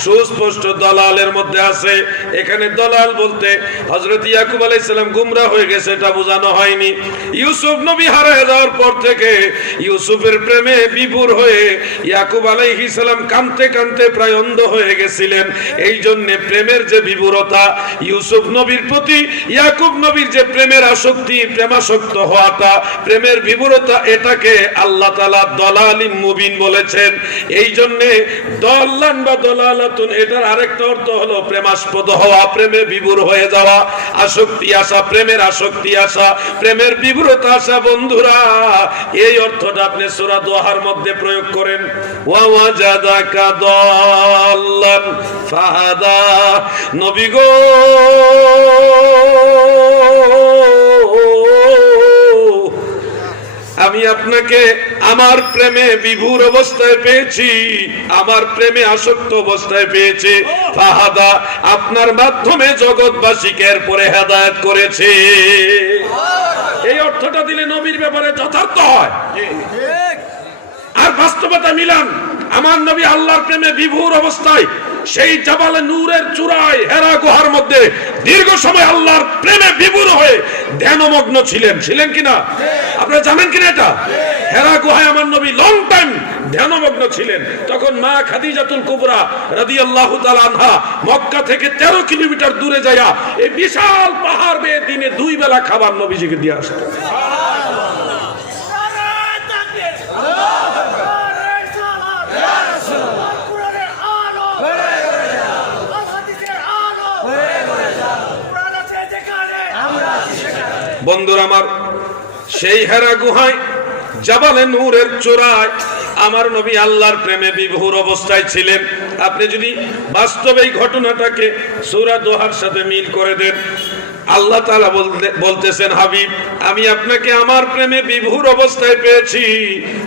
সুস্পষ্ট দলালের মধ্যে আছে। এখানে দলাল বলতে হযরত ইয়াকুব আলাইহিস সালাম গুমরাহ হয়ে গেছে এটা বোঝানো হয়নি। ইউসুফ নবী হারিয়ে যাওয়ার পর থেকে ইউসুফের প্রেমে বিভোর হয়ে ইয়াকুব আলাইহিস সালাম কাঁদতে কাঁদতে প্রায় অন্ধ হয়ে গেছিলেন। এই জন্য প্রেমের যে বিভোরতা ইউসুফ নবীর প্রতি ইয়াকুব নবীর যে প্রেমের আসক্তি, প্রেমাসক্ত হওয়াটা, প্রেমের বিভোরতা, এটাকে আল্লাহ তাআলা দলালিম মুবিন বলেছেন। এই জন্য দলান বা দলালাতুন এটার আরেকটা অর্থ হলো প্রেমাস্পদ হওয়া, প্রেমে বিভোর হয়ে যাওয়া, আসক্তি আসা, প্রেমের আসক্তি আসা, প্রেমের বিভোরতা আসা। বন্ধুরা, এই অর্থটা আপনি সূরা দোহার মধ্যে প্রয়োগ করেন, ওয়া ওয়াজাদাকা দাল্লান ফাহাদা। নবী গো, আমি আপনাকে আমার প্রেমে বিভোর অবস্থায় পেয়েছি, আমার প্রেমে আসক্ত অবস্থায় পেয়েছি। ফাহাদা, আপনার মাধ্যমে জগৎবাসীকে এরপরে হেদায়েত করেছে। এই অর্থটা দিলে নবীর ব্যাপারে যথার্থ হয়। আর বাস্তবতা মিলান, আমার নবী আল্লাহর প্রেমে বিভোর অবস্থায় সেই জাবালে নূরের চূড়ায় হেরা গুহার মধ্যে দীর্ঘ সময় আল্লাহর প্রেমে বিভোর হয়ে ধ্যানমগ্ন ছিলেন। ছিলেন কিনা আপনারা জানেন কিনা? এটা হেরা গুহায় আমার নবী লং টাইম ধ্যানমগ্ন ছিলেন। তখন মা খাদিজাতুল কুবরা রাদিয়াল্লাহু তাআলা আনহা মক্কা থেকে 13 কিলোমিটার দূরে যায়া এই বিশাল পাহাড় বেয়ে দিনে 2 বেলা খাবার নবীজিকে দিয়ে আসতেন। বন্ধুরা আমার, সেই হেরা গুহায় জাবালে নূরের চূড়ায় আমার নবী আল্লাহর প্রেমে বিভোর অবস্থায় ছিলেন। আপনি যদি বাস্তবে এই ঘটনাটাকে সূরা দোহার সাথে মিল করে দেন, আল্লাহ তাআলা বলতেছেন, হাবিব আমি আপনাকে আমার প্রেমে বিভোর অবস্থায় পেয়েছি।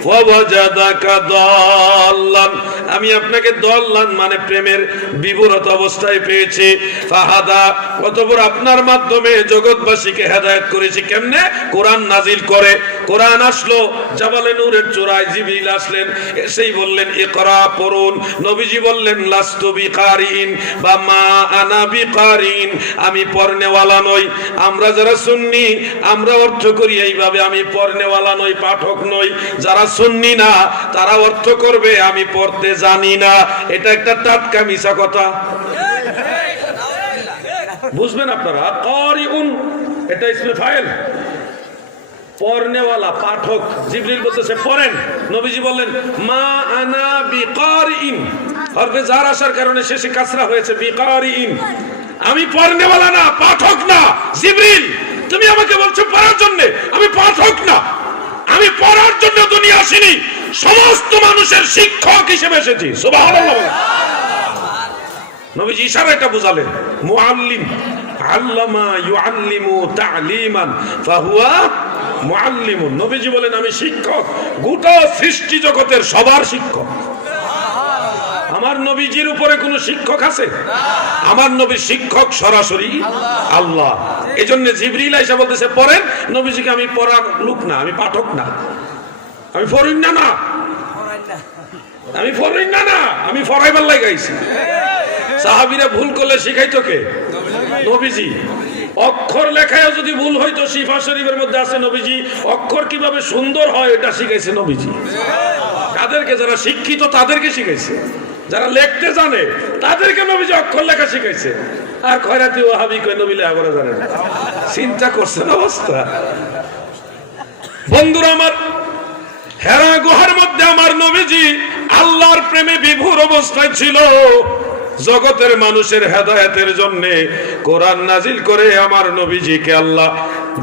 ওয়া ওয়াজাদাকা দাল্লান, আমি আপনাকে দল্লান মানে প্রেমের বিভোরত অবস্থায় পেয়েছি। ফাহাদা, অতঃপর আপনার মাধ্যমে জগৎবাসীকে হেদায়েত করেছি। কেমনে? কোরআন নাজিল করে। কোরআন আসলো জাবালে নূরের চূড়ায়, জিবরিল আসলেন, এসেই বললেন ইকরা, পড়ুন। নবীজি বললেন লাস্তু বিকারিন বা মা আনা বিকারিন, আমি পড়নেওয়ালা নই। আমরা যারা সুন্নি আমরা অর্থ করি এইভাবে, আমি পড়নেওয়ালা নই, পাঠক নই। যারা সুন্নি না তারা অর্থ করবে আমি পড়তে জানি না। এটা একটা টাটকা মিছা কথা, বুঝবেন আপনারা। কারিউন এটা ইসমে ফাইল, পড়নেওয়ালা, পাঠক। জিবরিল বলতেছে পড়েন, নবীজি বললেন মা আনা বিকারিন, হরফে জার আসার কারণে শেষে কাসরা হয়েছে বিকারিন। আমি পড়নেওয়ালা না, পাঠক না। জিবরিল তুমি আমাকে বলছো পড়ার জন্য, আমি পাঠক না, আমি পড়ার জন্য দুনিয়া আসিনি, সমস্ত মানুষের শিক্ষক হিসেবে এসেছি। সুবহানাল্লাহ। নবীজি ইশারাটা বুঝালেন, মুআল্লিম, আল্লামা ইউআল্লিমু তা'লিমান ফাহুয়া মুআল্লিমুন। নবীজি বলেন আমি শিক্ষক, গোটা সৃষ্টি জগতের সবার শিক্ষক। আমার নবীজির উপরে কোন শিক্ষক আছে? আমার নবীর শিক্ষক সরাসরি আল্লাহ। এজন্য জিবরিল আইসা বলতেছে পড়েন। নবীজিকে আমি পড়ার লোক না, আমি পাঠক না, আমি ফরিন্না না, আমি ফরিন্না না, আমি ফরাইবার লাগি গাইছি। সাহাবীরা ভুল করলে শিখাইতো কে? নবীজি। অক্ষর লেখায় যদি ভুল হইতো, শিফা শরীফের মধ্যে আছে নবীজি অক্ষর কিভাবে সুন্দর হয় এটা শিখাইছে নবীজি। কাদেরকে? যারা শিক্ষিত তাদেরকে শিখাইছে, যারা লিখতে জানে তাদেরকে নবীজি অক্ষর লেখা শিখাইছে। আর খয়রাতি ওয়াহাবি কই নবী লেখা করে জানেন? চিন্তা করছেন অবস্থা। বন্ধুরা আমার, হেরা গুহার মধ্যে আমার নবীজি আল্লাহর প্রেমে বিভোর অবস্থায় ছিল। জগতের মানুষের হেদায়েতের জন্য কোরআন নাজিল করে আমার নবীজিকে আল্লাহ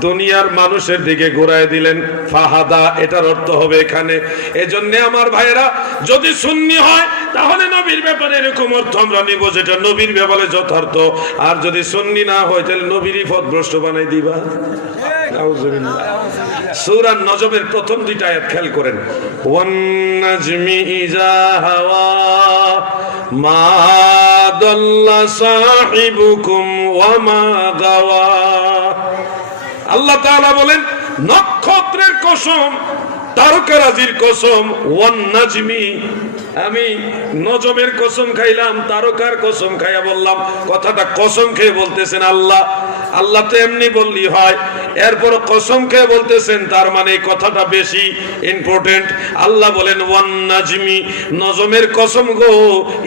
দুনিয়ার মানুষের দিকে ঘুরায় দিলেন। ফাহাদা এটার অর্থ হবে এখানে। এজন্য আমার ভাইয়েরা, যদি সুন্নি হয় তাহলে নবীর ব্যাপারে এরকম অর্থ আমরা নিব যেটা নবীর ব্যাপারে যথার্থ। আর যদি সুন্নি না হয় তাহলে নবীরই পথভ্রষ্ট বানাই দিবা। নাউজুবিল্লাহ। সূরা নজমের প্রথম 2টা আয়াত খেয়াল করেন। ওয়ান নাজমি ইযা হাওয়া মা দাল্লা সাহিবুকুম ওয়া মা গাওয়া। আল্লাহ তাআলা বলেন নক্ষত্রের কসম, তারকারাজির কসম, ওয়ান নাজমি আমি নজমের কসম খাইলাম, তারকার কসম খাইয়া বললাম, কথাটা কসম খেয়ে বলতেছেন আল্লাহ। আল্লাহ তো এমনি বললি হয়, এরপর কসম খেয়ে বলতেছেন, তার মানে এই কথাটা বেশি ইম্পর্টেন্ট। আল্লাহ বলেন ওয়ান নাজমি, নজমের কসম গো,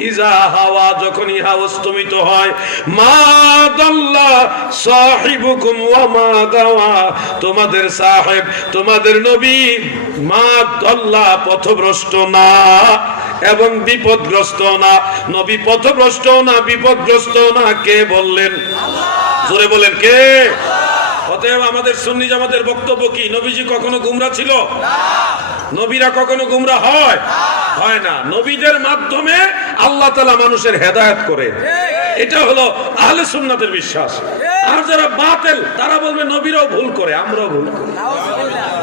ইজা হাওয়া, যখন ইহা অস্তমিত হয়, মা দাল্লা সাহিবুকুম ওয়া মা গাওয়া, তোমাদের সাহেব, তোমাদের নবী, মা দাল্লা, পথভ্রষ্ট না এবং বিপদগ্রস্ত না। নবী পথভ্রষ্ট না, বিপদগ্রস্ত না, কে বললেন? জোরে বলেন কে? অতএব আমাদের সুন্নি জামাতের বক্তব্য কি? নবীজি কখনো গুমরা ছিল? নবীরা কখনো গুমরা হয় না। নবীদের মাধ্যমে আল্লাহ তাআলা মানুষের হেদায়েত করে, এটা হলো আহলে সুন্নাতের বিশ্বাস। আর যারা বাতিল, তারা বলবে নবীরাও ভুল করে, আমরাও ভুল করি।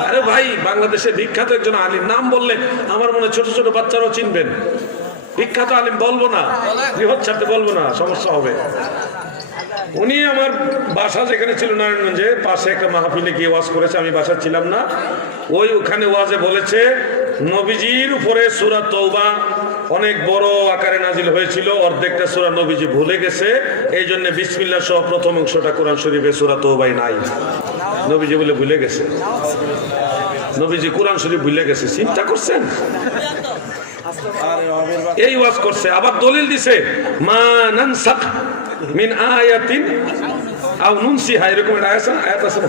আরে ভাই, বাংলাদেশের বিখ্যাত একজন আলিম, নাম বললে আমার মনে ছোট ছোট বাচ্চারাও চিনবেন। বিখ্যাত আলিম বলবো না, বৃহৎ ছাড়তে বলবো না, সমস্যা হবে। উনি আমার বাসা যেখানে ছিল নারায়ণগঞ্জে, পাশে একটা মাহফিলে গিয়ে ওয়াজ করেছে, আমি বাসা ছিলাম না। ওখানে ওয়াজে বলেছে নবীজির উপরে সূরা তওবা অনেক বড় আকারে নাজিল হয়েছিল, অর্ধেকটা সূরা নবীজি ভুলে গেছে, এই জন্য বিসমিল্লাহ সহ প্রথম অংশটা কোরআন শরীফে সূরা তওবায় নাই। নবীজি বলে ভুলে গেছে, নবীজি কোরআন শরীফ ভুলে গেছে, চিন্তা করছেন? এই ওয়াজ করছে, আবার দলিল দিছে মা নানসাখ মিন আয়াতিন আও নুনসিহা, এরকম একটা আয়াত আছে না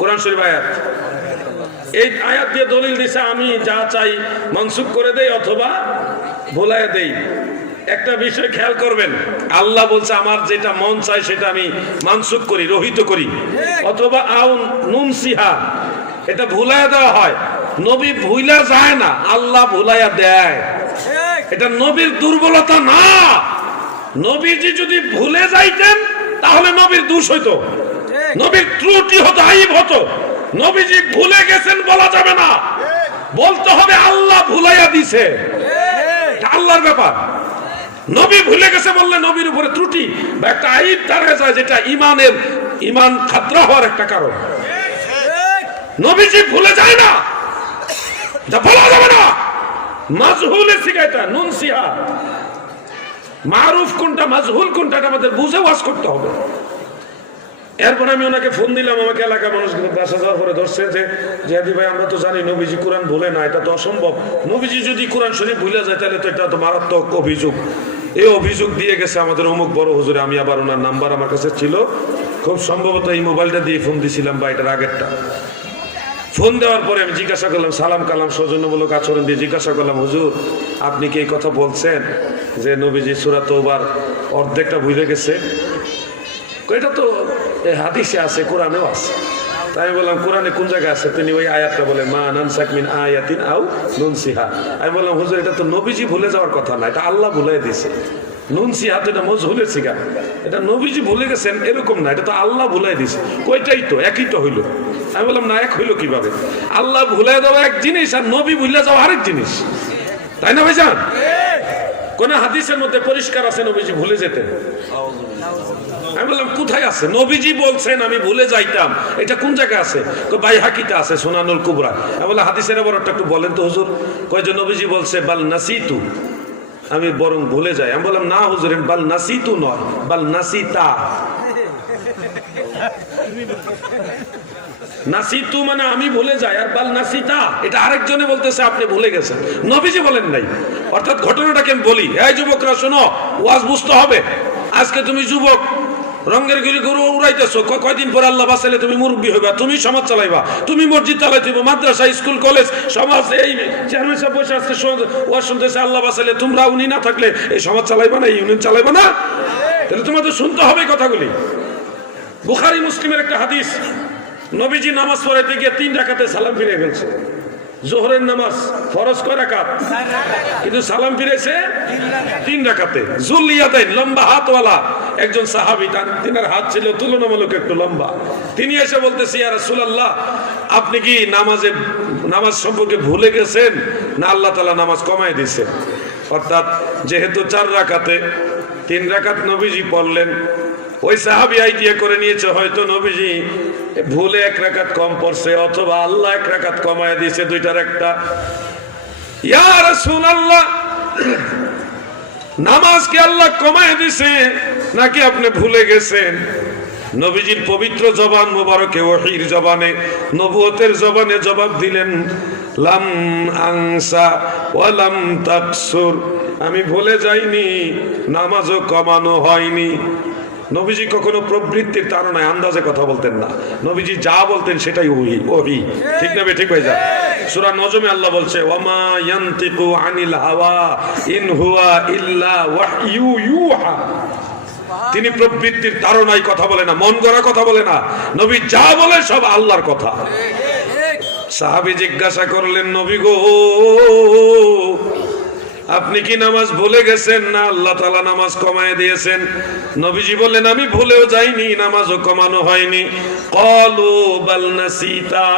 কোরআন শরীফ আয়াত? এই আয়াত দিয়ে দলিল দিছে আমি যা চাই মনসুখ করে দেই অথবা ভুলায় দেই। একটা বিষয় খেয়াল করবেন, আল্লাহ বলছে আমার যেটা মন চাই সেটা আমি মানসুখ করি, রহিত করি, অথবা আও নুনসিহা, এটা ভুলায় দেওয়া হয়। নবী ভুলা যায় না, আল্লাহ ভুলাইয়া দেয়। এটা নবীর দুর্বলতা না। নবীজি যদি ভুলে যাইতেন তাহলে নবীর দোষ হইতো, নবীর ত্রুটি হতো, আইব হতো। নবীজি ভুলে গেছেন বলা যাবে না, বলতে হবে আল্লাহ ভুলাইয়া দিছে, আল্লাহর ব্যাপার। নবী ভুলে গেছে বললে নবীর উপরে ত্রুটি বা একটা আইব দাঁড়া যায়, যেটা ইমান খাতরা হওয়ার একটা কারণ। নবীজি ভুলে যায় না, বলা যাবে না। মাজহুলের শিখাইতা নুনসিহা, মারুফ কোনটা মাজহুল কোনটা এটা আমাদের বুঝে ওয়াজ করতে হবে। এরপর আমি ওনাকে ফোন দিলাম, আমাকে এলাকার মানুষগুলো বাসা যাওয়ার পরে ধরছে যে জিহাদি ভাই, আমরা তো জানি নবীজি কোরআন ভুলে না, এটা তো অসম্ভব। নবীজি যদি কোরআন শরীফ ভুলে যায় তাহলে তো এটা তো মারাত্মক অভিযোগ। এই অভিযোগ দিয়ে গেছে আমাদের অমুক বড় হুজুরে। আমি আবার ওনার নাম্বার আমার কাছে ছিল, খুব সম্ভবত এই মোবাইলটা দিয়ে ফোন দিছিলাম বা এটার আগেরটা। ফোন দেওয়ার পরে আমি জিজ্ঞাসা করলাম, সালাম কালাম সৌজন্যমূলক আচরণ দিয়ে জিজ্ঞাসা করলাম, হুজুর আপনি কি এই কথা বলছেন যে নবীজি সূরা তওবার অর্ধেকটা ভুলে গেছে? এটা তো হাদিসে আছে, কোরআনেও আছে। তাই আমি বললাম কোরআনে কোন জায়গায় আছে? তিনি ওই আয়াতটা বলে মা নানসাখ মিন আয়াতিন আও নুনসিহা। আমি বললাম হুজুর এটা তো নবীজি ভুলে যাওয়ার কথা না, এটা আল্লাহ ভুলাই দিয়েছে। নুনসিহা তো এটা মজহুলের শিখা, এটা নবীজি ভুলে গেছেন এরকম না, এটা তো আল্লাহ ভুলাই দিয়েছে। কয়টাই তো একই তো হইলো। আমি বললাম না, এক হইলো কিভাবে? আল্লাহ ভুলাই দেওয়া এক জিনিস আর নবী ভুলে যাওয়া আরেক জিনিস, তাই না ভাইজান? কোন হাদিসের মধ্যে পরিষ্কার আছে নবীজি ভুলে যেতেন? আমি বললাম কোথায় আছে? নবীজি বলছেন আমি ভুলে যাইতাম, এটা কোন জায়গায় আছে? বাইহাকিতে আছে, সুনানুল কুবরা। আমি বললাম হাদিসের বড়টা একটু বলেন তো হুজুর। কয় যে নবীজি বলছে বাল নাসিতু, আমি বরং ভুলে যাই। আমি বললাম না হুজুর, বাল নাসিতু নয়, বাল নাসিতা। নাসিতু মানে আমি ভুলে যাই, আর বাল নাসিতা এটা আরেকজনে বলতেছে আপনি ভুলে গেছেন, নবীজি বলেন নাই। অর্থাৎ ঘটনাটাকে আমি বলি, এই যুবকরা শোনো, ওয়াজ বুঝতে হবে। আজকে তুমি যুবক রঙের গরু উড়াইতেছো, কয়দিন পর আল্লাহ বাঁচাইলে তুমি মুরব্বী হইবা, তুমি সমাজ চালাইবা, তুমি মসজিদ চালাইতে হইবা, মাদ্রাসা, স্কুল, কলেজ, সমাজ। এই চেয়ারম্যান সাহেব বসে আজকে ওয়াজ শুনতেছে, আল্লাহ বাঁচাইলে তোমরা, উনি না থাকলে এই সমাজ চালাইবা না, এই ইউনিয়ন চালাইবা না। তাহলে তোমাদের শুনতে হবে কথাগুলি। বুখারী মুসলিমের একটা হাদিস, নবীজি নামাজ পড়াইতে গিয়ে 3 রাকাতে সালাম ফিরে ফেলছে। জোহরের নামাজ ফরজ কয় রাকাত, কিন্তু সালাম ফিরেছে 3 রাকাতে। জুলিয়াদাইন, লম্বা হাতওয়ালা একজন সাহাবী, তিনার হাত ছিল তুলনামূলক একটু লম্বা। তিনি এসে বলতেছে ইয়া রাসূলুল্লাহ, আপনি কি নামাজ সম্পর্কে ভুলে গেছেন না আল্লাহ তাআলা নামাজ কমায় দিয়েছে? অর্থাৎ যেহেতু 4 রাকাতে 3 রাকাত নবীজি পড়লেন, ওই সাহাবী আইডিয়া করে নিয়েছে হয়তো নবীজি ভুলে 1 রাকাত কম পড়ছে, অথবা আল্লাহ 1 রাকাত কমায় দিয়েছে, দুইটার একটা। ইয়া রাসূলুল্লাহ, নামাজ কি আল্লাহ কমায় দিছে নাকি আপনি ভুলে গেছেন? নবীজির পবিত্র জবান মোবারকে ওহীর জবানে, নবুয়তের জবানে জবাব দিলেন, লাম আনসা ওয়া লাম তাকসুর, আমি ভুলে যাইনি, নামাজও কমানো হয়নি। নবীজি কখনো প্রবৃত্তির তাড়নায় আন্দাজে কথা বলতেন না। নবীজি যা বলতেন সেটাই ওহী। ঠিক না ঠিক ভাই? যা সূরা নজমে আল্লাহ বলছে, ওয়ামা ইয়ানতিকু আনিল হাওয়া ইন হুয়া ইল্লা ওয়াহয়ু ইউহা। তিনি প্রবৃত্তির তাড়নায় কথা বলে না, মন গড়া কথা বলে না। নবী যা বলে সব আল্লাহর কথা। সাহাবী জিজ্ঞাসা করলেন, নবী গো, আপনি কি নামাজ ভুলে গেছেন না আল্লাহ তাআলা নামাজ কমায় দিয়েছেন? নবীজি বললেন, আমি ভুলেও যাইনি, নামাজও কমানো হয়নি। ক্বালু বাল নাসিতা।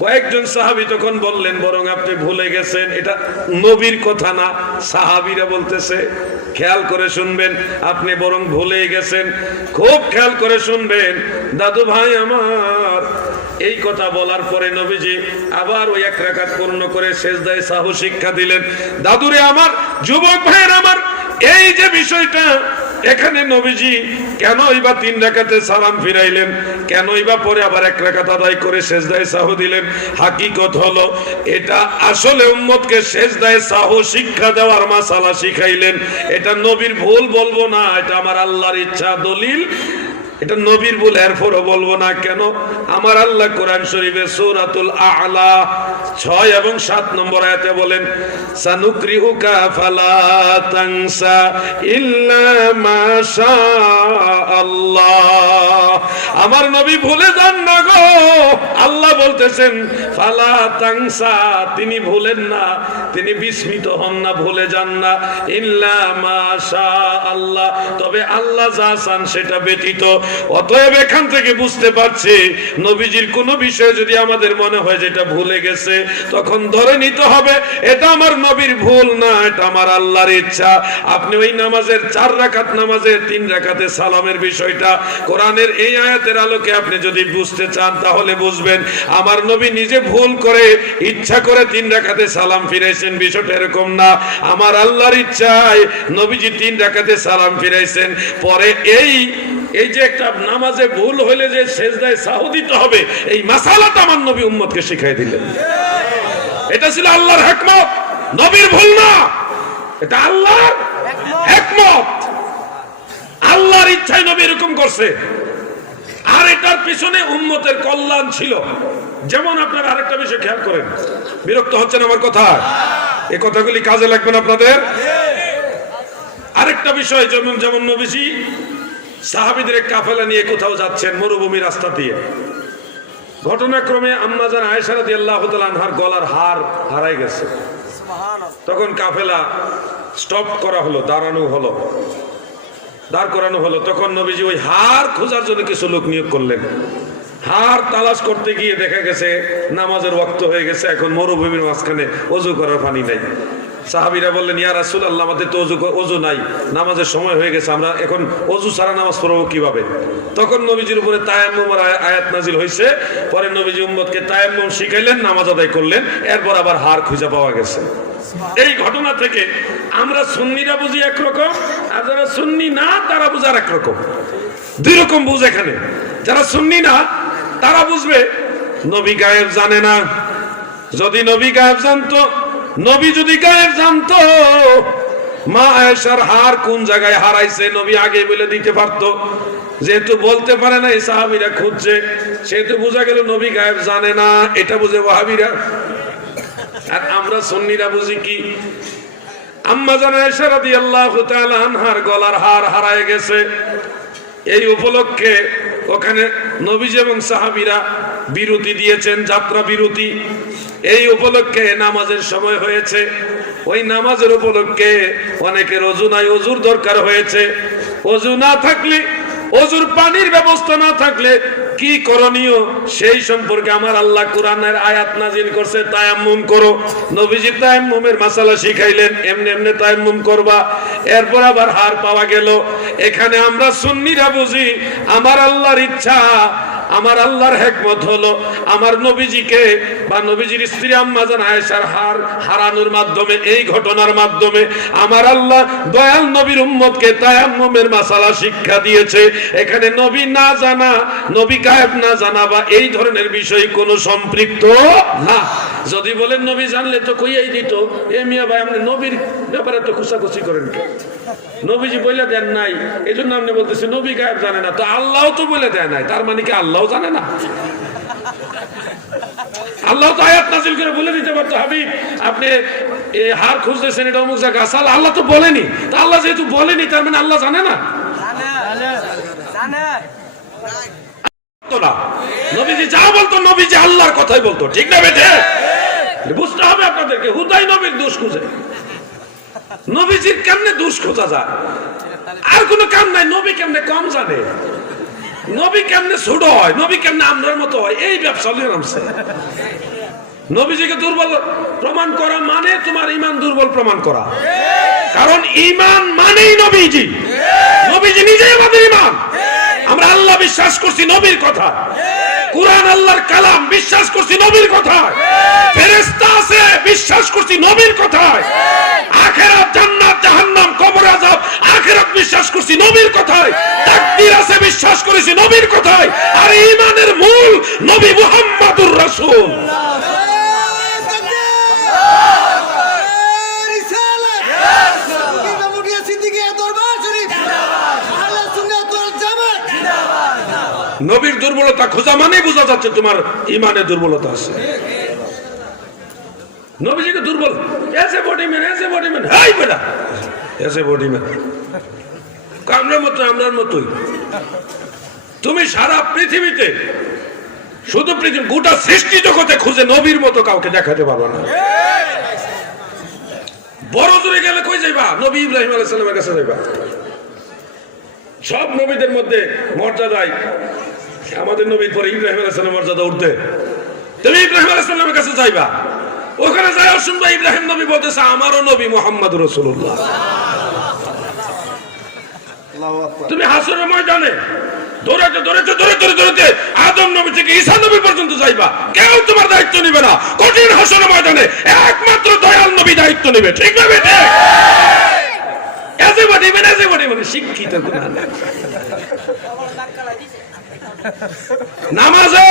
কয়েকজন সাহাবী তখন বললেন, বরং আপনি ভুলে গেছেন। এটা নবীর কথা না, সাহাবীরা বলতেছে। খেয়াল করে শুনবেন, আপনি বরং ভুলে গেছেন। খুব খেয়াল করে শুনবেন দাদু ভাই আমার। এই কথা বলার পরে নবীজি আবার ওই এক রাকাত পূর্ণ করে সেজদায় সাহু শিক্ষা দিলেন। দাদুরে আমার, যুবক ভাইয়ের আমার, এই যে বিষয়টা, এখানে নবীজি কেনই বা 3 রাকাতে সালাম ফিরাইলেন, কেনই বা পরে আবার 1 রাকাত আদায় করে সেজদায় সাহু দিলেন? হাকিকত হলো এটা আসলে উম্মতকে সেজদায় সাহু শিক্ষা দেওয়ার মাসালা শিখাইলেন। এটা নবীর ভুল বলবো না, এটা আমার আল্লাহর ইচ্ছা, দলিল। এটা নবীর ভুল, এরপরও বলবো না। কেন? আমার আল্লাহ কোরআন শরীফে সূরাতুল আ'লা 6 এবং 7 নম্বর আয়াতে বলেন, সানুকরিউকা ফালা তানসা ইল্লা মা শা আল্লাহ। আমার নবী ভুলে যান না গো। আল্লাহ বলতেছেন ফালা তানসা, তিনি ভুলেন না, তিনি বিস্মিত হন না, ভুলে যান না। ইল্লা মা শা আল্লাহ, তবে আল্লাহ যা চান সেটা ব্যতীত। অতএব এখান থেকে বুঝতে পারছি, নবীজির কোন বিষয় যদি আমাদের মনে হয় যেটা ভুলে গেছে, তখন ধরে নিতে হবে এটা আমার নবীর ভুল না, এটা আমার আল্লাহর ইচ্ছা। আপনি ওই নামাজের 4 রাকাত নামাজের 3 রাকাতে সালামের বিষয়টা কোরআনের এই আয়াতের আলোকে আপনি যদি বুঝতে চান, তাহলে বুঝবেন আমার নবী নিজে ভুল করে ইচ্ছা করে 3 রাকাতে সালাম ফিরাইছেন, বিষয়টা এরকম না। আমার আল্লাহর ইচ্ছায় নবীজি 3 রাকাতে সালাম ফিরাইছেন। পরে এই যে একটা নামাজে ভুল হইলে যে সেজদায় সাহু দিতে হবে, এই মাসালাটা আমার নবী উম্মতকে শিখাই দিলেন। এটা ছিল আল্লাহর হিকমত, নবীর ভুল না। এটা আল্লাহর হিকমত, আল্লাহর ইচ্ছায় নবী এরকম করছে। আর এটার পিছনে উম্মতের কল্যাণ ছিল। যেমন আপনারা আরেকটা বিষয় খেয়াল করেন, বিরক্ত হচ্ছেন আমার কথা? এই কথাগুলি কাজে লাগবে না আপনাদের? আরেকটা বিষয়, যেমন নবীজি সাহাবীদের কাফেলা নিয়ে কোথাও যাচ্ছেন মরুভূমি রাস্তা দিয়ে। ঘটনাক্রমে আম্মা জান আয়েশা রাদিয়াল্লাহু তাআলা আনহার গলার হার হারাই গেছে। তখন কাফেলা স্টপ করা হলো, দাঁড় করানো হলো। তখন নবীজি ওই হার খোঁজার জন্য কিছু লোক নিয়োগ করলেন। হার তালাশ করতে গিয়ে দেখা গেছে নামাজের ওয়াক্ত হয়ে গেছে, এখন মরুভূমির মাঝখানে ওযু করার পানি নাই। সাহাবীরা বললেন, ইয়া রাসূলুল্লাহ, আমাদের তো ওযু নাই, নামাজের সময় হয়ে গেছে, আমরা এখন ওযু ছাড়া নামাজ পড়বো কিভাবে? তখন নবীজির উপরে তায়াম্মুমের আয়াত নাজিল হয়েছে। পরে নবীজি উম্মতকে তায়াম্মুম শিখাইলেন, নামাজ আদায় করলেন, এরপর আবার হার খুঁজে পাওয়া গেছে। এই ঘটনা থেকে আমরা সুন্নিরা বুঝি একরকম, আর যারা সুন্নি না তারা বুঝে আর একরকম। 2 রকম বুঝ এখানে। যারা সুন্নি না তারা বুঝবে নবী গায়েব জানে না। যদি নবী গায়েব জানতো, নবী যদি গায়েব জানতো, মা আয়েশার হার কোন জায়গায় হারাইছে নবী আগে বলে দিতে পারতো। যেহেতু বলতে পারে না, এই সাহাবীরা খুঁজছে, সেহেতু বোঝা গেল নবী গায়েব জানে না। এটা বুঝে ওয়াহাবীরা। আর আমরা সুন্নিরা বুঝি কি? আম্মা জান আয়েশা রাদিয়াল্লাহু তাআলা আনহার গলার হার হারায় গেছে। এই উপলক্ষে ওখানে নবীজি এবং সাহাবীরা বিরতি দিয়েছেন, যাত্রা বিরতি। এই উপলক্ষে নামাজের সময় হয়েছে। ওই নামাজের উপলক্ষে অনেকের ওযু নাই, ওযুর দরকার হয়েছে। ওযু না থাকলে, ওযুর পানির ব্যবস্থা না থাকলে কি করণীয়, সেই সম্পর্কে আমার আল্লাহ কোরআনের আয়াত নাজিল করছে, তায়াম্মুম করো। নবীজি তায়াম্মুমের মাসালা শিখাইলেন, এমনি এমনি তায়াম্মুম করবা। এরপর আবার হার পাওয়া গেল। এখানে আমরা সুন্নিরা বুঝি আমার আল্লাহর ইচ্ছা, আমার আল্লাহর হিকমত হলো আমার নবীজিকে বা নবীজির স্ত্রী আম্মা জান আয়েশার হার হারানোর মাধ্যমে, এই ঘটনার মাধ্যমে আমার আল্লাহ দয়াল নবীর উম্মতকে তায়াম্মুমের মাসালা শিক্ষা দিয়েছে। এখানে নবী না জানা, নবী গায়েব না জানা বা এই ধরনের বিষয় কোনো সম্পৃক্ত না। যদি বলেন নবী জানলে তো কইয়াই দিত, এ মিয়া ভাই আপনি নবীর ব্যাপারে তো খুশাখুশি করেন কেন? নবীজি বলে দেন নাই, এই জন্য আপনি বলতেছে নবী গায়েব জানে না। তো আল্লাহ তো বলে দেয় নাই, তার মানে কি আল্লাহ জানে না? আল্লাহ তো আয়াত নাযিল করে বলে দিতে পারতো, হাবিব আপনি এই হার খুঁজতেছেন এটা অমুক জায়গা আসল। আল্লাহ তো বলেনি। তা আল্লাহ যেহেতু বলেনি তার মানে আল্লাহ জানে না? নবীজি যা বলতো নবীজি আল্লাহর কথাই বলতো, ঠিক না বেটে? বুঝতে হবে আপনাদেরকে। হুদাই নবীর দোষ খুঁজে, নবীজির কেমনে দোষ খোঁজা যায়? আর কোনো কাম নাই। নবী কেমনে কম জানে, নবী কেমনে ছোট হয়, নবী কেমনে আমরার মতো হয়, এই ব্যবসা নিয়ে নামছে। নবীজিকে দুর্বল প্রমাণ করা মানে তোমার ঈমান দুর্বল প্রমাণ করা। কারণ ঈমান মানেই নবীজি, নবীজি নিজেই আমাদের ঈমান। আমরা আল্লাহ বিশ্বাস করছি নবীর কথা, কুরআন আল্লাহর কালাম বিশ্বাস করছি নবীর কথায়, ফেরেশতা আছে বিশ্বাস করছি নবীর কথায়, আখিরাত জান্নাত জাহান্নাম কবর আযাব আখিরাত বিশ্বাস করছি নবীর কথায়, তাকদীর আছে বিশ্বাস করেছি নবীর কথায়। আর ঈমানের মূল নবী মুহাম্মদুর রাসূল। নবীর দুর্বলতা খোঁজা মানে বোঝা যাচ্ছে তোমার ঈমানের দুর্বলতা আছে। নবীজিকে দুর্বল এসে বডিম্যান, এসে বডিম্যান, হাই বেটা এসে বডিম্যান, আমরার মতো, আমরার মতোই। তুমি সারা পৃথিবীতে, শুধু পৃথিবী গোটা সৃষ্টি জগতে খুঁজে নবীর মতো কাউকে দেখাতে পারবে না। বড় জোরে গেলে কই যাইবা? নবী ইব্রাহিম আলাইহিস সালামের কাছে যাইবা। সব নবীদের মধ্যে মর্যাদায় আমাদের নবীর পরে ইব্রাহিম আলাইহিস সালামের মর্যাদা উঠতে, তুমি ইব্রাহিম আলাইহিস সালামের কাছে যাইবা। ওখানে যাই শুনবা ইব্রাহিম নবী বলতেছে আমারও নবী মুহাম্মদুর রাসূলুল্লাহ। তুমি হাসরের ময়দানে দৌড়াতে দৌড়াতে দৌড়াতে দৌড়াতে আদম নবী থেকে ঈসা নবী পর্যন্ত যাইবা, কেউ তোমার দায়িত্ব নিবে না। কঠিন হাসরের ময়দানে একমাত্র দয়াল নবী দায়িত্ব নেবে, ঠিক না বেটে? শিক্ষিত নামাজে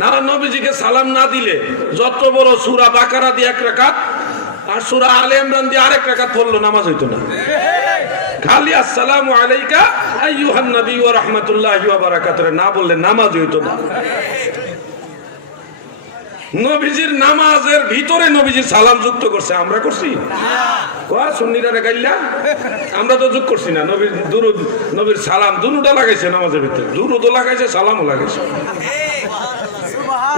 না নবীজিকে সালাম না দিলে যত বড় সূরা বাকারা দিয়ে এক রাকাত আর সূরা আলে ইমরান দিয়ে আরেক রাকাত পড়লো নামাজ হইতো না। খালি আসসালামু আলাইকা আইয়ুহান নবী ওয়া রাহমাতুল্লাহি ওয়া বারাকাতুহু না বললে নামাজ হইতো না। নবীজির নামাজের ভিতরে নবীজির সালাম যুক্ত করছে, আমরা করছি? সুন্নিরা গাইলা আমরা তো যোগ করছি না। নবীর দুরুদ, নবীর সালাম দুটোটা লাগাইছে নামাজের ভিতরে, দুরুদও লাগাইছে সালামও লাগাইছে।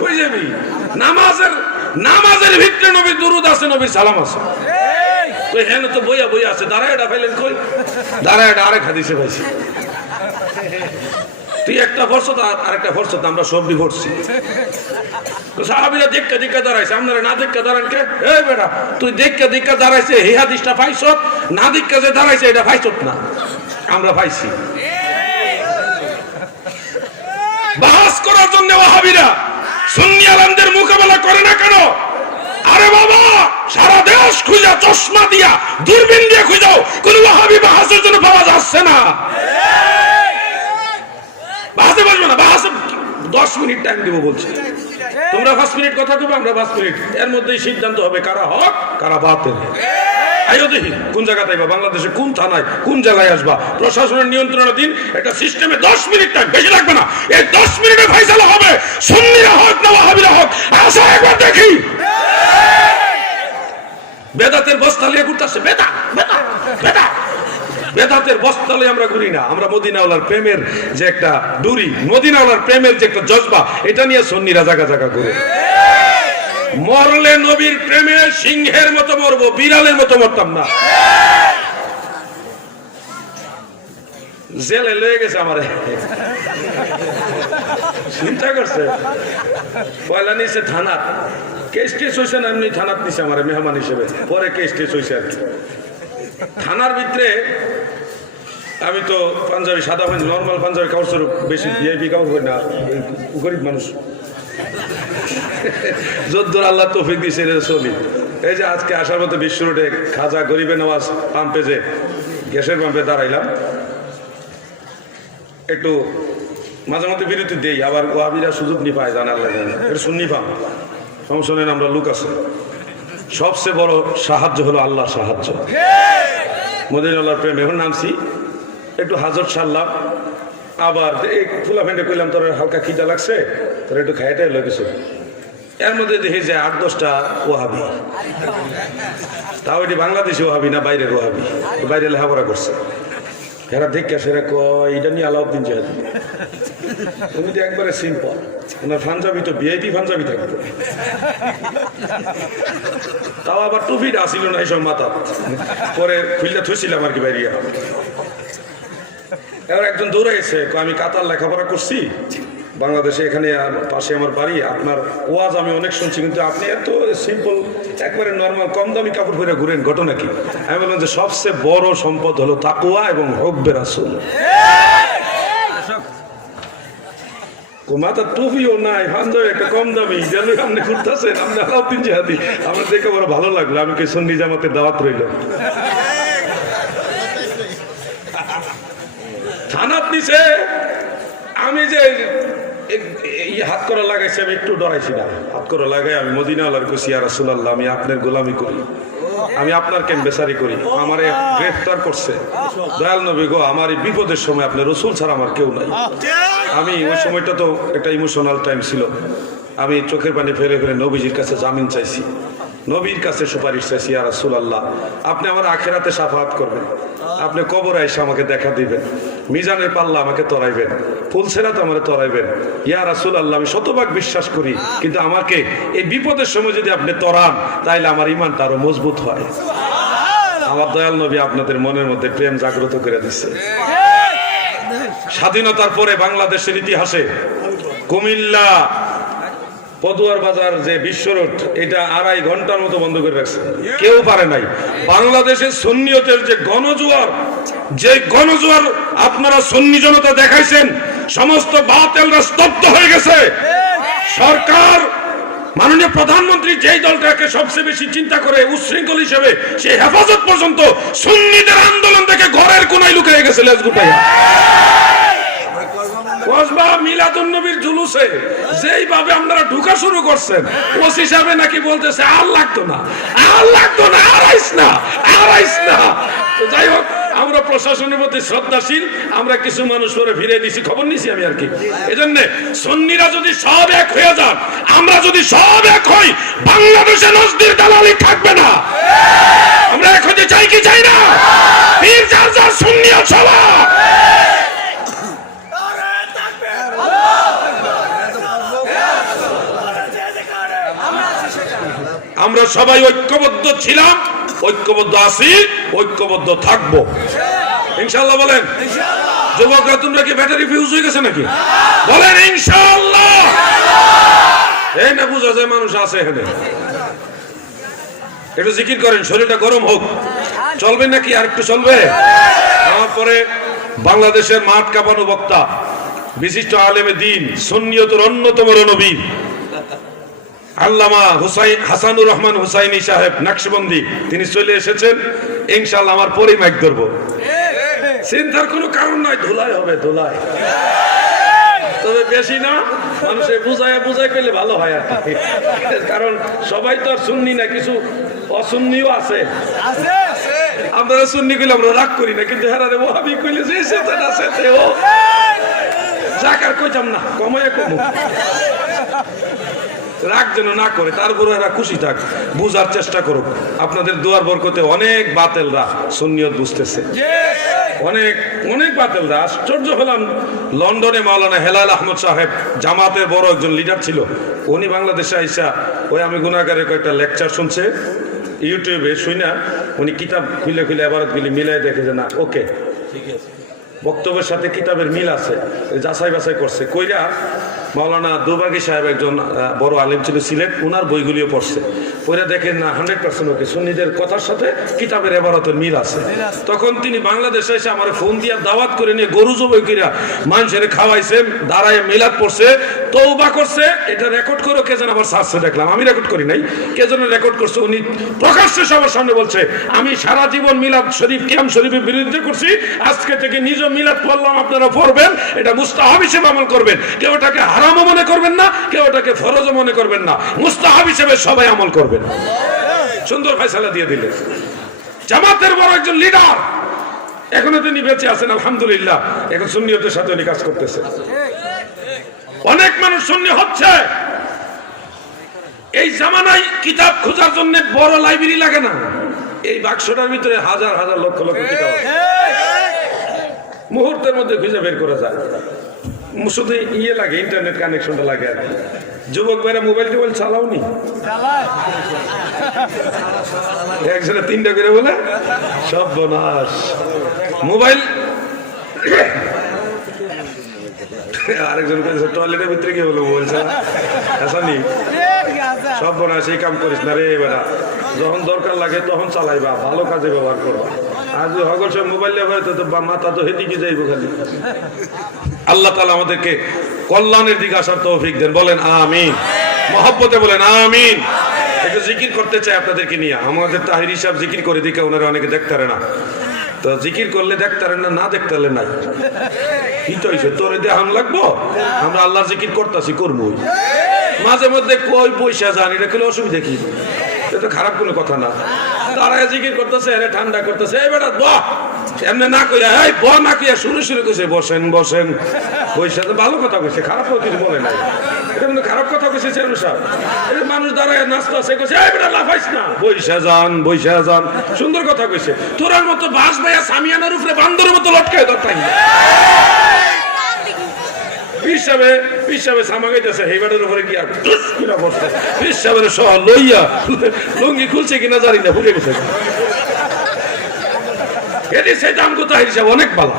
ওই যাবি নামাজের ভিতরে নবীর দুরুদ আছে, নবীর সালাম আছে। ওই হ্যাঁ তো বইয়া বইয়া আছে, দাঁড়ায় এটা পাইলেন কই? দাঁড়ায় এটা আরেক হাদিসে পাইছি। তুই একটা ফরসত আর একটা ফরসত আমরা সবই পড়ছি। সাহাবীরা দেখা দেখা দাঁড়াইছে, আপনারা না দেখা দাঁড়ান কে? এই বেটা তুই দেখা দেখা দাঁড়াইছে এই হাদিসটা পাইছ, না দেখা যে দাঁড়াইছে এটা পাইছ না, আমরা পাইছি। বাহাস করার জন্য ওয়াহাবীরা সুন্নি আলেমদের মোকাবেলা করে না কেন? আরে বাবা সারা দেশ খুঁজা চশমা দিয়া দূরবীন দিয়ে খুঁজাও, কোন ওয়াহাবী বাহাসের জন্য পাওয়া যাচ্ছে না। বাহাসে বসবে না, বাহাসে 10 মিনিট টাইম দেবো বলছি। তোমরা 5 মিনিট কথা কবে, আমরা 5 মিনিট, এর মধ্যেই সিদ্ধান্ত হবে কারা হক কারা বাতিল। আইও দেখি কোন জায়গাতে আইবা, বাংলাদেশে কোন থানায় কোন জায়গায় আসবা, প্রশাসনের নিয়ন্ত্রণাধীন একটা সিস্টেমে 10 মিনিট টাইম, বেশি লাগবে না। এই 10 মিনিটে ফয়সালা হবে সুন্নিরা হক না ওয়াহাবীরা হক। আসো একবার দেখি। বেদাতের বস্তা লিয়ে ঘুরতেছে, বেদা বেদা বেদা। বেদাতের বস্তালে আমরা ঘুরি না, আমরা মদিনাওয়ালার প্রেমের যে একটা ডুরি, মদিনাওয়ালার প্রেমের যে একটা জজবা, এটা নিয়ে সুন্নিরা জায়গা জায়গা ঘুরে। মরলে নবীর প্রেমে সিংহের মতো মরবো, বিড়ালের মতো মরতাম না। জেলে লয়ে গেছে আমারে, চিন্তা করছে। পয়লা নিচে থানা কেস টেস হয়েছে না, এমনি থানাত নিছে আমারে মেহমান হিসেবে, পরে কেস টেস হয়েছে আর কি। থানার ভিতরে আমি তো পাঞ্জাবি সাদা পাঞ্জাবি নর্মাল পাঞ্জাবি কাপড় বেশি ভিআইপি কাপড় হয় না, গরিব মানুষ যদ্দুর আল্লাহ তৌফিক দিয়েছে চলি। এই যে আজকে আসার মতো বিশ্ব রোডে খাজা গরিবে নওয়াজ পাম্পে যে গ্যাসের পাম্পে দাঁড়াইলাম, একটু মাঝে মধ্যে বিরতি দেই, আবার ওয়াহাবিরা সুযোগ নি পায়, জানা আল্লাহ জানে, এটা শুননি পাম সমস্যা নেই, আমরা লোক আছে। সবচেয়ে বড় সাহায্য হলো আল্লাহর সাহায্য, মদিনার প্রেম। এখন নামছি একটু হাজর সারলাম, আবার এই ফুলা ফেন্ডে কইলাম তোর হালকা খিদা লাগছে, তোর একটু খাইটাই লেগেছে। এর মধ্যে দেখি যে 8-10টা ওয়াহাবি, তাও এটি বাংলাদেশি ওয়াহাবি না, বাইরের ওয়াহাবি, বাইরে লেখাপড়া করছে। এরা দেখে সেরা কয় এটা নিয়ে আলাউদ্দিন জাহাদি, তুমি তো একবারে সিম্পল, ওনার পাঞ্জাবি তো ভিআইপি পাঞ্জাবি থাকবে, তাও আবার টুপিটা আসিল না এইসব মাথা, পরে খুললে থুইছিলাম আর কি বাইরে। এবার একজন দৌড়াইছে, আমি কাতার লেখাপড়া করছি বাংলাদেশে, এখানে পাশে আমার বাড়ি, আপনার ওয়াজ আমি অনেক শুনছি, কিন্তু আপনি এত সিম্পল একবারে নর্মাল কম দামি কাপড় পরে ঘুরেন, ঘটনা কি? আমি বললাম যে সবচেয়ে বড় সম্পদ হলো তাকওয়া এবং হুব্বে রাসূল। মাথা টুপিও নাই, পাঞ্জাবি একটা কম দামি, যেন আপনি ঘুরতেছেন, আপনি আলাউদ্দিন জাহাদি, আমার দেখে বড় ভালো লাগলো। আমি কি সুন্নি জামাতের দাওয়াত রইল, থানাত নিছে, আমি যে হাত করা লাগাইছি, আমি একটু ডরাইছি না, হাত করা লাগাই আমি মদিনাওয়ালার কইছি, ইয়া রাসূলুল্লাহ আমি আপনার গোলামি করি, আমি আপনার কেন বেচারি করি, আমারে গ্রেফতার করছে দয়াল নবী গো, আমার এই বিপদের সময় আপনার রসুল ছাড়া আমার কেউ নাই। আমি ওই সময়টা তো একটা ইমোশনাল টাইম ছিল, আমি চোখের পানি ফেলে ফেলে নবীজির কাছে জামিন চাইছি, নবীর কাছে সুপারিশ চাইছি, ইয়া রাসূলুল্লাহ আপনি আমার আখিরাতে শাফাআত করবেন, আপনি কবরে এসে আমাকে দেখা দিবেন, মিজানের পাল্লা আমাকে তরাইবেন, ফুলসেরাত আমাকে তরাইবেন, ইয়া রাসূলুল্লাহ আমি শতভাগ বিশ্বাস করি, কিন্তু আমাকে এই বিপদের সময় যদি আপনি তরান তাইলে আমার ইমানটা আরো মজবুত হয়। আমার দয়াল নবী আপনাদের মনের মধ্যে প্রেম জাগ্রত করে দিচ্ছে। স্বাধীনতার পরে বাংলাদেশের ইতিহাসে কুমিল্লা পদুয়ার বাজার যে বিশ্ব রোড, এটা 2.5 ঘন্টার মতো বন্ধ করে রাখছে, কেউ পারে নাই। বাংলাদেশের সুন্নিয়তের যে গণজোয়ার আপনারা সুন্নি জনতা দেখাইছেন, সমস্ত বাতিলরা স্তব্ধ হয়ে গেছে। সরকার মাননীয় প্রধানমন্ত্রী যেই দলটাকে সবচেয়ে বেশি চিন্তা করে উচ্ছৃঙ্খল হিসেবে, সেই হেফাজত পর্যন্ত সুন্নিদের আন্দোলন থেকে ঘরের কোনায় লুকিয়ে গেছে লেজ গুটাইয়া। কসবা মিলাদুন নবীর জুলুসে যেইভাবে আপনারা ঢুকা শুরু করছেন, ওসি সাহেব নাকি বলতেছে আর লাগতো না, আর লাগতো না, আর আইস না, আর আইস না। তো যাই হোক, আমরা প্রশাসনের প্রতি শ্রদ্ধাশীল, আমরা কিছু মানুষ পরে ফিরে দিছি, খবর নিছি আমি আর কি। এজন্য সুন্নিরা যদি সব এক হয়ে যান, আমরা যদি সব এক হই, বাংলাদেশে নজদির দালালি থাকবে না। আমরা এক হতে চাই কি চাই না? পীর যার যার সুন্নিয়ত সভা, আমরা সবাই ঐক্যবদ্ধ ছিলাম, ঐক্যবদ্ধ আছি, ঐক্যবদ্ধ থাকবো ইনশাআল্লাহ। বলেন যুবকরা, তোমরা কি ব্যাটারি ফিউজ হয়ে গেছে নাকি? বলেন ইনশাআল্লাহ। এই না বুঝা যায় মানুষ আছে এখানে, একটু জিকির করেন, শরীরটা গরম হোক। চলবে নাকি? আর একটু চলবে। আমার পরে বাংলাদেশের মাঠ কাঁপানো বক্তা, বিশিষ্ট আলেমে দ্বীন, সুন্নিয়তের অন্যতম রণবীর আল্লামা হাসানুর রহমান হুসাইনি সাহেব নকশবন্দি, তিনি চলে এসেছেন। ইনশাআল্লাহ আমার পরেই মাইক ধরবো, চিন্তার কোনো কারণ নাই। ধুলাই হবে, ধুলাই, তবে বেশি না, মানুষে বুঝাই পেলে ভালো হয় আর কি। কারণ সবাই তো আর সুন্নি না, কিছু অসুন্নিও আছে। আপনারা সুন্নি কইলে আমরা রাগ করি না, কিন্তু হেরারে ওয়াহাবি কইলে যে সেটা না সেটা ও জাকার কইতাম না, কমায় কমু, রাগ যেন না করে, তারপরে এরা খুশি থাক, বুঝার চেষ্টা করুক। আপনাদের দুয়ার বরকতে অনেক বাতেলরা সুন্নিয়ত বুঝতেছে, অনেক অনেক বাতেলরা। আশ্চর্য হলাম, লন্ডনে মাওলানা হেলাল আহমদ সাহেব জামাতের বড় একজন লিডার ছিল, উনি বাংলাদেশে আইসা ওই আমি গুনাহগারের কয়েকটা লেকচার শুনছে ইউটিউবে, শুনে উনি কিতাব খুলে খুলে এবারতগুলি মিলাই দেখে যে না ওকে বক্তব্যের সাথে কিতাবের মিল আছে, যাচাই বাছাই করছে, কইরা মাওলানা দুবাগী সাহেব একজন বড় আলেম ছিল সিলেট, ওনার বইগুলিও পড়ছে, পড়ে দেখেন না 100% ওকে সুন্নিদের কথার সাথে কিতাবের এবারতের মিল আছে। তখন তিনি বাংলাদেশে এসে আমার ফোন দিয়া দাওয়াত করে নিয়ে গরু জবাই কইরা মানুষের খাওয়াইছে, দাঁড়ায় মিলাদ পড়ছে, তওবা করছে। এটা রেকর্ড করে কে যেন আবার সার্চে দেখলাম, আমি রেকর্ড করি নাই, কে যেন রেকর্ড করছে। উনি প্রকাশ্যে সবার সামনে বলছে, আমি সারা জীবন মিলাদ শরীফ কিয়াম শরীফের বিরুদ্ধে করছি, আজকে থেকে নিজ মিলাদ পড়লাম, আপনারা পড়বেন, এটা মুস্তাহাব হিসেবে আমল করবেন, কেউ এটাকে হারামও মনে করবেন না, কেউ এটাকে ফরজও মনে করবেন না, মুস্তাহাব হিসেবে সবাই আমল করবেন। সুন্দর ফয়সালা দিয়ে দিলেন। জামাতের বড় একজন লিডার, এখনো তিনি বেঁচে আছেন আলহামদুলিল্লাহ, এখন সুন্নিয়তের সাথে উনি কাজ করতেছে। অনেক মানুষ সুন্নি হচ্ছে। এই জামানায় কিতাব খোঁজার জন্য বড় লাইব্রেরি লাগে না, এই বাক্সটার ভিতরে হাজার হাজার লক্ষ লক্ষ কিতাব মুহূর্তের মধ্যে খুঁজে বের করা যায়। শুধু ইয়ে লাগে, ইন্টারনেট কানেকশনটা লাগে আর কি। যুবক ভাইরা মোবাইল টোবাইল চালাওনি, একজনে 3টা করে বলে সব বনাস মোবাইল। আরেকজন টয়লেটের ভিতরে কি বলো বলছে হাসানি, সব বনাস, এই কাম করিস না রে বেটা, যখন দরকার লাগে তখন চালাইবা, ভালো কাজে ব্যবহার করবা। আর যদি হগল সব মোবাইল ব্যবহার তো মাথা তো হেদিকে যাইবো খালি। আল্লাহ তাআলা আমাদেরকে কল্যাণের দিকে আসার তৌফিক দেন, বলেন আমিন, মহব্বতে বলেন আমিন। একটু জিকির করতে চাই আপনাদেরকে নিয়ে। আমাদের তাহিরি সাহেব জিকির করে দিকে ওনারা অনেকে দেখতে পারে না, তো জিকির করলে দেখতে পারেন না, না দেখতে পারলে নাই। কি তো হইছে, তোরে দেহান লাগবো, আমরা আল্লাহর জিকির করতেছি, করবো। মাঝে মধ্যে কই পয়সা জানি এটা খেলে অসুবিধা কি, এটা খারাপ কোনো কথা না। দাঁড়ায় জিকির করতেছে, এরা ঠান্ডা করতেছে, এই বেটা বাহ এমনি না কইয়া, এই ব না কইয়া শুরু শুরু কইছে বসেন বসেন, পয়সা তো ভালো কথা কইছে, খারাপ কিছু বলে নাই, এটা কিন্তু খারাপ কথা কইছে চেয়ারম্যান সাহেব। এই মানুষ দাঁড়ায় নাচতে আছে, কইছে এই বেটা লাফাইস না, বইসা যান বইসা যান, সুন্দর কথা কইছে। তোরার মতো বাস ভাইয়া সামিয়ানার উপরে বান্দরের মতো লটকায় দরকার নেই। পিসাবে সামাগাইতেছে হেবারের উপরে গিয়া কিনা বসছে, পিসাবের সহ লইয়া লুঙ্গি খুলছে কিনা জানি না, ভুলে গেছে। এটি সেই দাম কোথা হিসাব অনেক ভালো,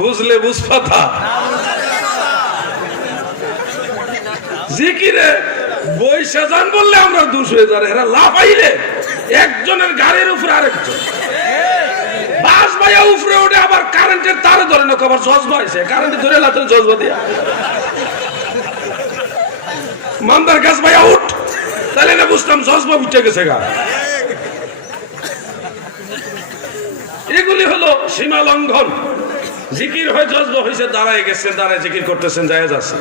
বুঝলে বুঝপাতা। জিকিরে বৈশা যান বললে আমরা 200 হয়ে যাবে, এরা লাফাইলে একজনের গাড়ির উপরে আরেকজন বাস ভাইয়া উপরে ওঠে, আবার কারেন্টের তারে ধরে না, আবার জজবা হয়েছে, কারেন্টে ধরে লাতে জজবা দিয়া মান্দার গাছ ভাইয়া উঠ, তাহলে না বুঝতাম জজবা উঠে গেছে গা। এগুলি হলো সীমা লঙ্ঘন। জিকির হয় জজবা হয়েছে, দাঁড়ায় গেছেন, দাঁড়ায় জিকির করতেছেন, জায়েজ আছে।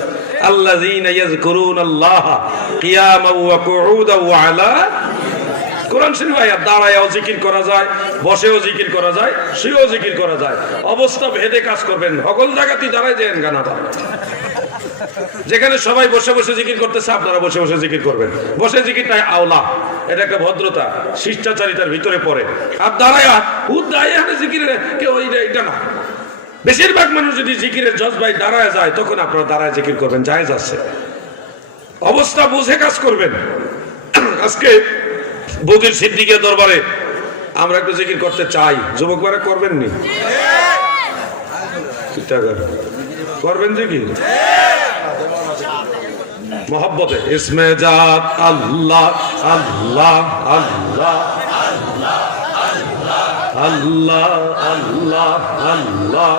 আল্লাযীনা ইয়াযকুরুনাল্লাহা কিয়ামান ওয়া কুউদান ওয়া আলা, কোরআন শরীফ আয়াত, দাঁড়ায়ও জিকির করা যায়, বসেও জিকির করা যায়, শুয়েও জিকির করা যায়, অবস্থা ভেদে কাজ করবেন। সকল জায়গাতেই দাঁড়ায় যেন গানাটা, যেখানে সবাই বসে বসে জিকির করতেছে আপনারা বসে বসে জিকির করবেন, বসে জিকিরটাই আওলা, এটা একটা ভদ্রতা শিষ্টাচারিতার ভিতরে পড়ে। আর দাঁড়ায় জিকিরের কেউ এটা না, বেশিরভাগ মানুষ যদি জিকিরের জজবায় দাঁড়ায় যায় তখন আপনারা দাঁড়ায় জিকির করবেন, জায়েজ আছে। অবস্থা বুঝে কাজ করবেন। আজকে বগির সিদ্দিকের দরবারে আমরা একটু জিকির করতে চাই, যুবক বারে করবেন নি? করবেন জিকির মোহব্বতে, ইসমে জাত আল্লাহ আল্লাহ আল্লাহ আল্লাহ আল্লাহ আল্লাহ,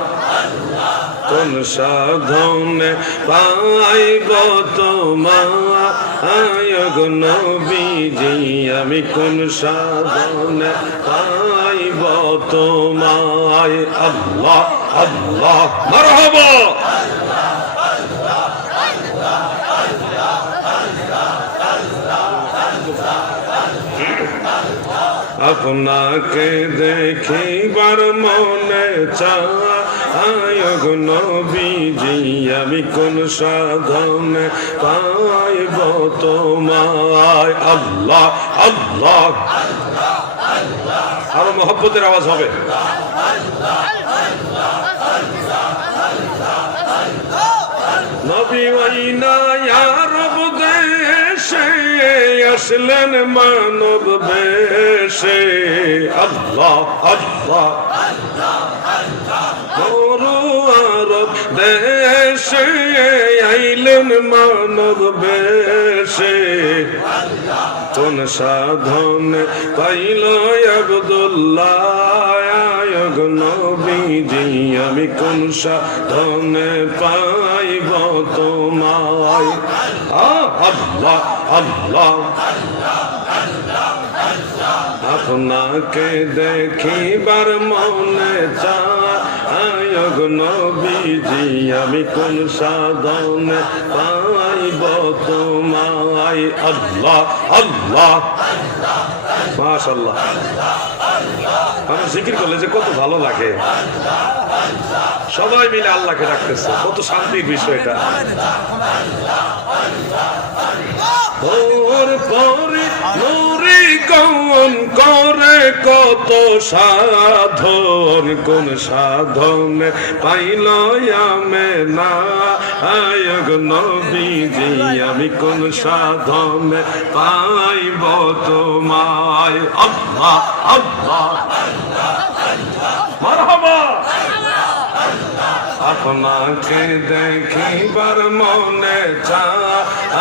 কোন সাধনে পাইব তোমায় গো নবীজি, আমি কোন সাধনে পাইব তোমায়, আল্লাহ আল্লাহ মারহাবা। আপনাকে দেখিবার মনে চায় গো নবীজি, আমি কোন সাধনে পাইব তোমায়, আল্লাহ আল্লাহ। আরো মহব্বতের আওয়াজ হবে। নবী ওয়াইনা ইয়া রব দেশে আসলেন মানব বেশে, আল্লাহ আল্লাহ। আরব দেশে আইলেন মানব বেশে কোন সাধনে পাইল আব্দুল্লাহ আয়গ নবীজি আমি কোন সাধনে পাইব তোমায় আল্লাহ আল্লাহ আপনাকে দেখিবার মনে চায় আয়গ নবীজি আমি কোন সাধনে পাইব তোমায় আল্লাহ আল্লাহ মাশাআল্লাহ মানুষ জিকির করলে যে কত ভালো লাগে সবাই মিলে আল্লাহকে ডাকতেছে কত শান্তির বিষয়টা ওর পরে নুরি কৌন করে কত সাধন কোন সাধন পাইল আমে না আয়গ নবীজি আমি কোন সাধন পাইব তোমায় আল্লাহ আল্লাহ মারহাবা আপনাকে দেখিবার মনে চায়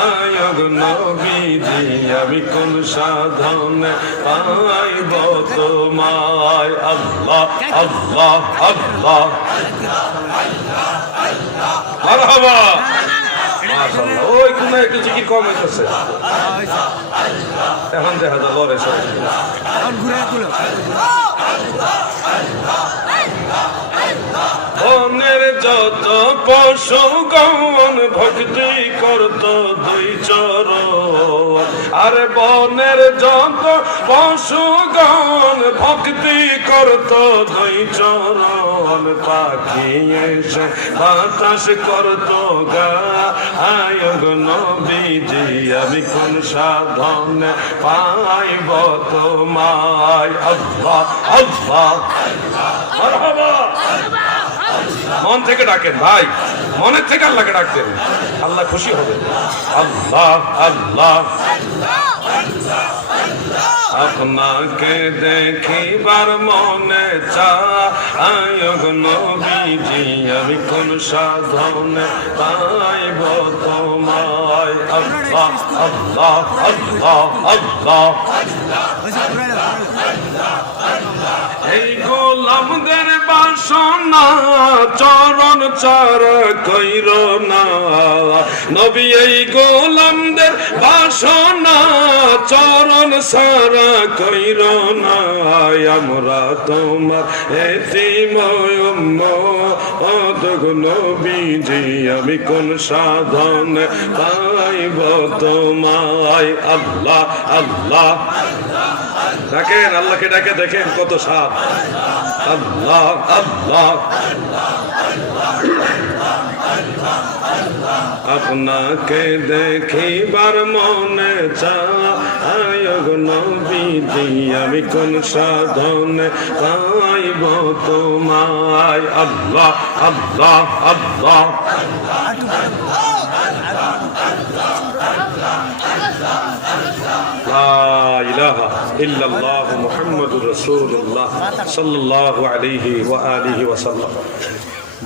আয়গ নবীজি আমি কোন সাধনে পাইব তোমায় আল্লাহ আল্লাহ আল্লাহ মারহাবা মাশাআল্লাহ ওই কোন একটু জিকির কম হইতেছে এখন দেখা যায় লড়ে সব বনের যত পশুগণ ভক্তি করত দুই চরণ আরে বনের যত পশুগণ ভক্তি করত দুই চরণ পাখি এসে বাতাস করত গা আয়গ নবীজি আমি কোন সাধনে পাইব তোমায় আল্লাহ আল্লাহ মারহাবা মন থেকে ডাকেন ভাই মনের থেকে আল্লাহকে ডাকতেন আল্লাহ খুশি হবে আল্লাহ আল্লাহ আপনাকে দেখিবার মনে চায় আয়গ নবীজি আমি কোন সাধনে পাইব তোমায় আল্লাহ আল্লাহ আল্লাহ আল্লাহ এই গোলামদের বাসনা চরণ চার কইর না নবী এই গোলামদের বাসনা চরণ সারা কইর না আমরা তোমার এতিম উম্মত নবীজি আমি কোন সাধনে পাইব তোমায় আল্লাহ আল্লাহ ডাকেন আল্লাহকে ডাকে দেখেন কত সাপ আল্লাহ আল্লাহ আপনাকে দেখিবার মনে চায় আয়গ নবীজি আমি কোন সাধনে পাইব তোমায় আল্লাহ আল্লাহ আল্লাহ লা ইলাহা ইল্লাল্লাহু মুহাম্মাদুর রাসূলুল্লাহ সাল্লাল্লাহু আলাইহি ওয়া আলিহি ওয়া সাল্লাম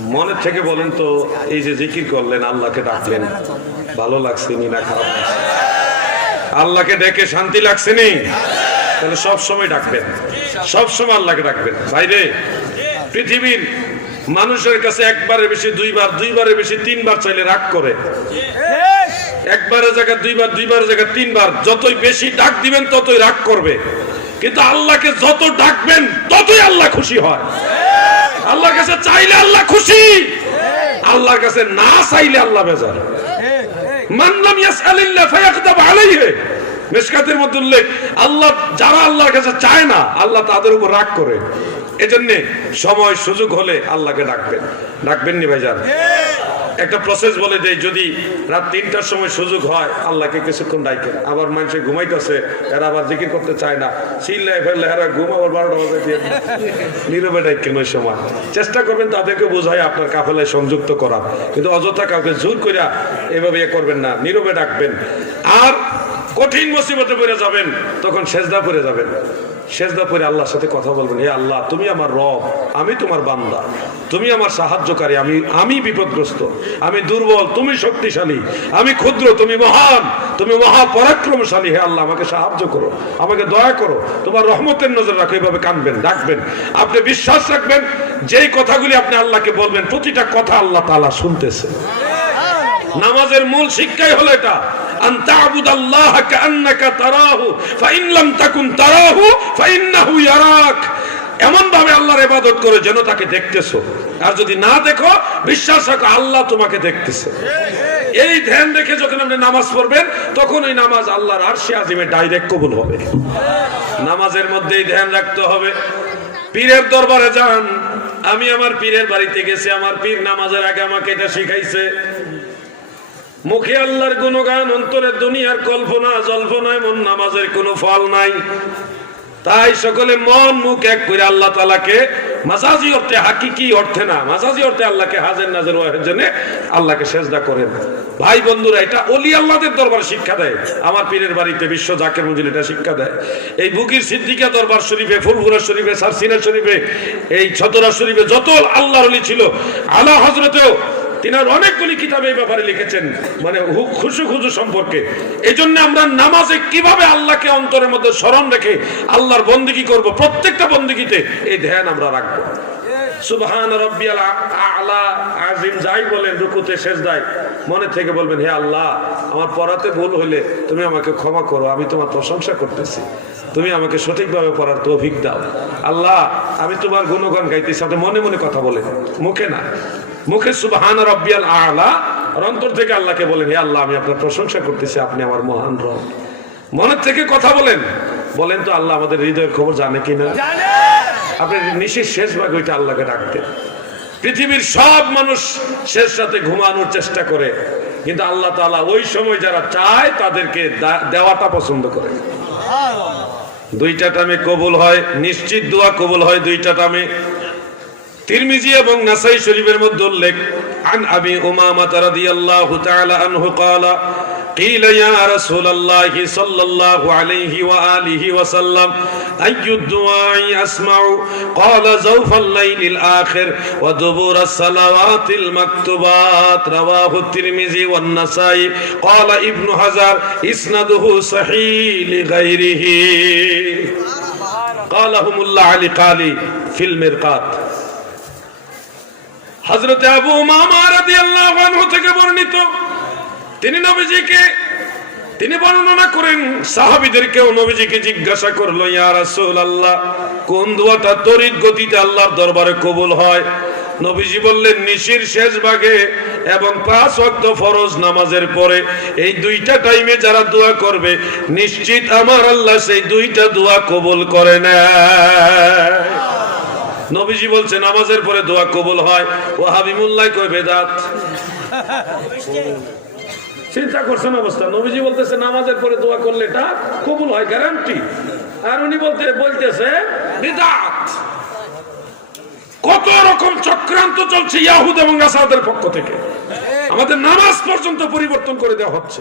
মনে থেকে বলেন তো এই যে জিকির করলেন আল্লাহকে ডাকলেন ভালো লাগছে নি না খারাপ লাগছে আল্লাহকে ডেকে শান্তি লাগছে নি তাহলে সব সময় ডাকবেন সব সময় আল্লাহকে ডাকবেন ভাইরে পৃথিবীর মানুষের কাছে একবারের বেশি দুইবার দুইবারের বেশি তিনবার চাইলে রাগ করে একবারের জায়গায় দুইবার দুইবারের জায়গায় তিনবার যতই বেশি ডাক দিবেন ততই রাগ করবে কিন্তু আল্লাহকে যত ডাকবেন ততই আল্লাহ খুশি হয় আল্লাহর কাছে চাইলে আল্লাহ খুশি আল্লাহর কাছে না চাইলে আল্লাহ বেজার মান লাম ইয়াসআলিল্লাহ ফায়াগদাব আলাইহি মিশকাতের মধ্যে উল্লেখ আল্লাহ যারা আল্লাহর কাছে চায় না আল্লাহ তাদের উপর রাগ করে এজন্য সময় সুযোগ হলে আল্লাহকে ডাকবেন ডাকবেন নি ভাইজান একটা প্রসেস বলে দেই যদি রাত ৩টার সময় সুযোগ হয় আল্লাহকে কিছুক্ষণ ডাকেন আবার মানুষে ঘুমাইতেছে এরা আবার জিকির করতে চায় না চিল্লায় ফেললে এরা ঘুম আবার 12টা বাজে দিয়ে নীরবে ডাকেন ওই সময় চেষ্টা করবেন তাদেরকে বোঝায় আপনার কাফেলায় সংযুক্ত করা কিন্তু অযথা কাউকে জোর কইরা এভাবে করবেন না নীরবে ডাকবেন আর কঠিন মুসিবতে পড়ে যাবেন তখন সেজদা পড়ে যাবেন সেজদা করে আল্লাহর সাথে কথা বলবেন, হে আল্লাহ তুমি আমার রব, আমি তোমার বান্দা, তুমি আমার সাহায্যকারী, আমি বিপদগ্রস্ত, আমি দুর্বল, তুমি শক্তিশালী, আমি ক্ষুদ্র, তুমি মহান, তুমি মহাপরাক্রমশালী, হে আল্লাহ আমাকে সাহায্য করো, আমাকে দয়া করো, তোমার রহমতের নজর রাখো। এইভাবে কানবেন, ডাকবেন। আপনি বিশ্বাস রাখবেন যেই কথাগুলি আপনি আল্লাহকে বলবেন প্রতিটা কথা আল্লাহ তাআলা শুনতেছে। নামাজের মূল শিক্ষাই হলো এটা, আন তা'বুদাল্লাহ কাআন্নাকা তারাহু ফাইন লাম তাকুন তারাহু ফাইন্নাহু ইয়ারাক। এমন ভাবে আল্লাহর ইবাদত করো যেন তাকে দেখতেছো, আর যদি না দেখো বিশ্বাস রাখো আল্লাহ তোমাকে দেখতেছে। এই ধ্যান রেখে যখন আপনি নামাজ পড়বেন তখন ওই নামাজ আল্লাহর আরশে আজিমে ডাইরেক্ট কবুল হবে। নামাজের মধ্যেই ধ্যান রাখতে হবে। পীরের দরবারে যান, আমি আমার পীরের বাড়িতে গেছি, আমার পীর নামাজের আগে আমাকে এটা শিখাইছে। মুখে আল্লাহর গুণগান, অন্তরে দুনিয়ার কল্পনা জল্পনায় মন নামাজের কোনো ফল নাই। তাই সকলে মন মুখ এক করে আল্লাহ তাআলাকে মাজাজি অর্থে, হাকিকি অর্থে না, মাজাজি অর্থে আল্লাহকে হাজির নাজির ওয়াহিদ জেনে আল্লাহকে সেজদা করেন। ভাই বন্ধুরা, এটা ওলি আল্লাহদের দরবার শিক্ষা দেয়। আমার পীরের বাড়িতে বিশ্ব জাকের মঞ্জিল এটা শিক্ষা দেয়। এই বুকির সিদ্দিকা দরবার শরীফে, ফুলপুরা শরীফে, সারসিনা শরীফে, এই ছতরা শরীফে যত আল্লাহর ওলি ছিল, আলা হযরতেও তিনার অনেকগুলি কিতাবে এই ব্যাপারে লিখেছেন, মানে খুশু সম্পর্কে। এই জন্য আমরা নামাজে কিভাবে আল্লাহকে অন্তরের মধ্যে স্মরণ রেখে আল্লাহর বন্দেগী করব, প্রত্যেকটা বন্দেগীতে এই ধ্যান আমরা রাখবো। সুবহান রাব্বিয়াল আ'লা আজিম যাই বলেন রুকুতে সেজদায় মনে থেকে বলবেন, হে আল্লাহ আমার পড়াতে ভুল হইলে তুমি আমাকে ক্ষমা করো, আমি তোমার প্রশংসা করতেছি, তুমি আমাকে সঠিকভাবে পড়ার তৌফিক দাও। আল্লাহ আমি তোমার গুণগান গাইতেছি। আপনি মনে মনে কথা বলেন, মুখে না। মুখে সুবহান রাব্বিয়াল আ'লা, আর অন্তর থেকে আল্লাহকে বলেন, হে আল্লাহ আমি আপনার প্রশংসা করতেছি, আপনি আমার মহান রব। মনের থেকে কথা বলেন। বলেন তো আল্লাহ আমাদের হৃদয়ের খবর জানে কিনা? আপনি নিশির শেষ ভাগ ওইটা আল্লাহকে ডাকতেন। পৃথিবীর সব মানুষ শেষ রাতে ঘুমানোর চেষ্টা করে, কিন্তু আল্লাহ তাআলা ওই সময় যারা চায় তাদেরকে দেওয়াটা পছন্দ করে। দুইটা টাইমে কবুল হয়, নিশ্চিত দোয়া কবুল হয় দুইটা টাইমে। তিরমিজি এবং নাসাই শরীফের মধ্যে উল্লেখ, আন আবি উমামা রাদিয়াল্লাহু তাআলা আনহু ক্বালা قيل يا رسول الله صلى الله عليه وآله وسلم أي الدعاء أسمع قال زوف الليل الآخر ودبور الصلوات المكتوبات رواه الترمذي والنسائي قال ابن حجر إسناده صحيح لغيره قالهم الله علي قالي في المرقات। হযরত আবু উমামা রাদিয়াল্লাহু আনহু থেকে বর্ণিত, তিনি বর্ণনা করেন সাহাবীদেরকেও নবীজিকে জিজ্ঞাসা করলো, ইয়া রাসূলুল্লাহ কোন দোয়াটা তড়িৎ গতিতে আল্লাহর দরবারে কবুল হয়? নবীজি বললেন, নিশির শেষ ভাগে এবং 5 ওয়াক্ত ফরজ নামাজের পরে এই দুইটা টাইমে যারা দোয়া করবে নিশ্চিত আমার আল্লাহ সেই দুইটা দোয়া কবুল করে নেয়। নবীজি বলছে নামাজের পরে দোয়া কবুল হয়। ওয়াহাবি মোল্লাই কয় বেদাত। চিন্তা করছেন অবস্থা, নবীজি বলতেছে নামাজের পরে দোয়া করলে এটা কবুল হয় গ্যারান্টি, আর উনি বলতেছে বিদআত। কত রকম চক্রান্ত চলছে ইয়াহুদ এবং নাসারাদের পক্ষ থেকে, আমাদের নামাজ পর্যন্ত পরিবর্তন করে দেওয়া হচ্ছে।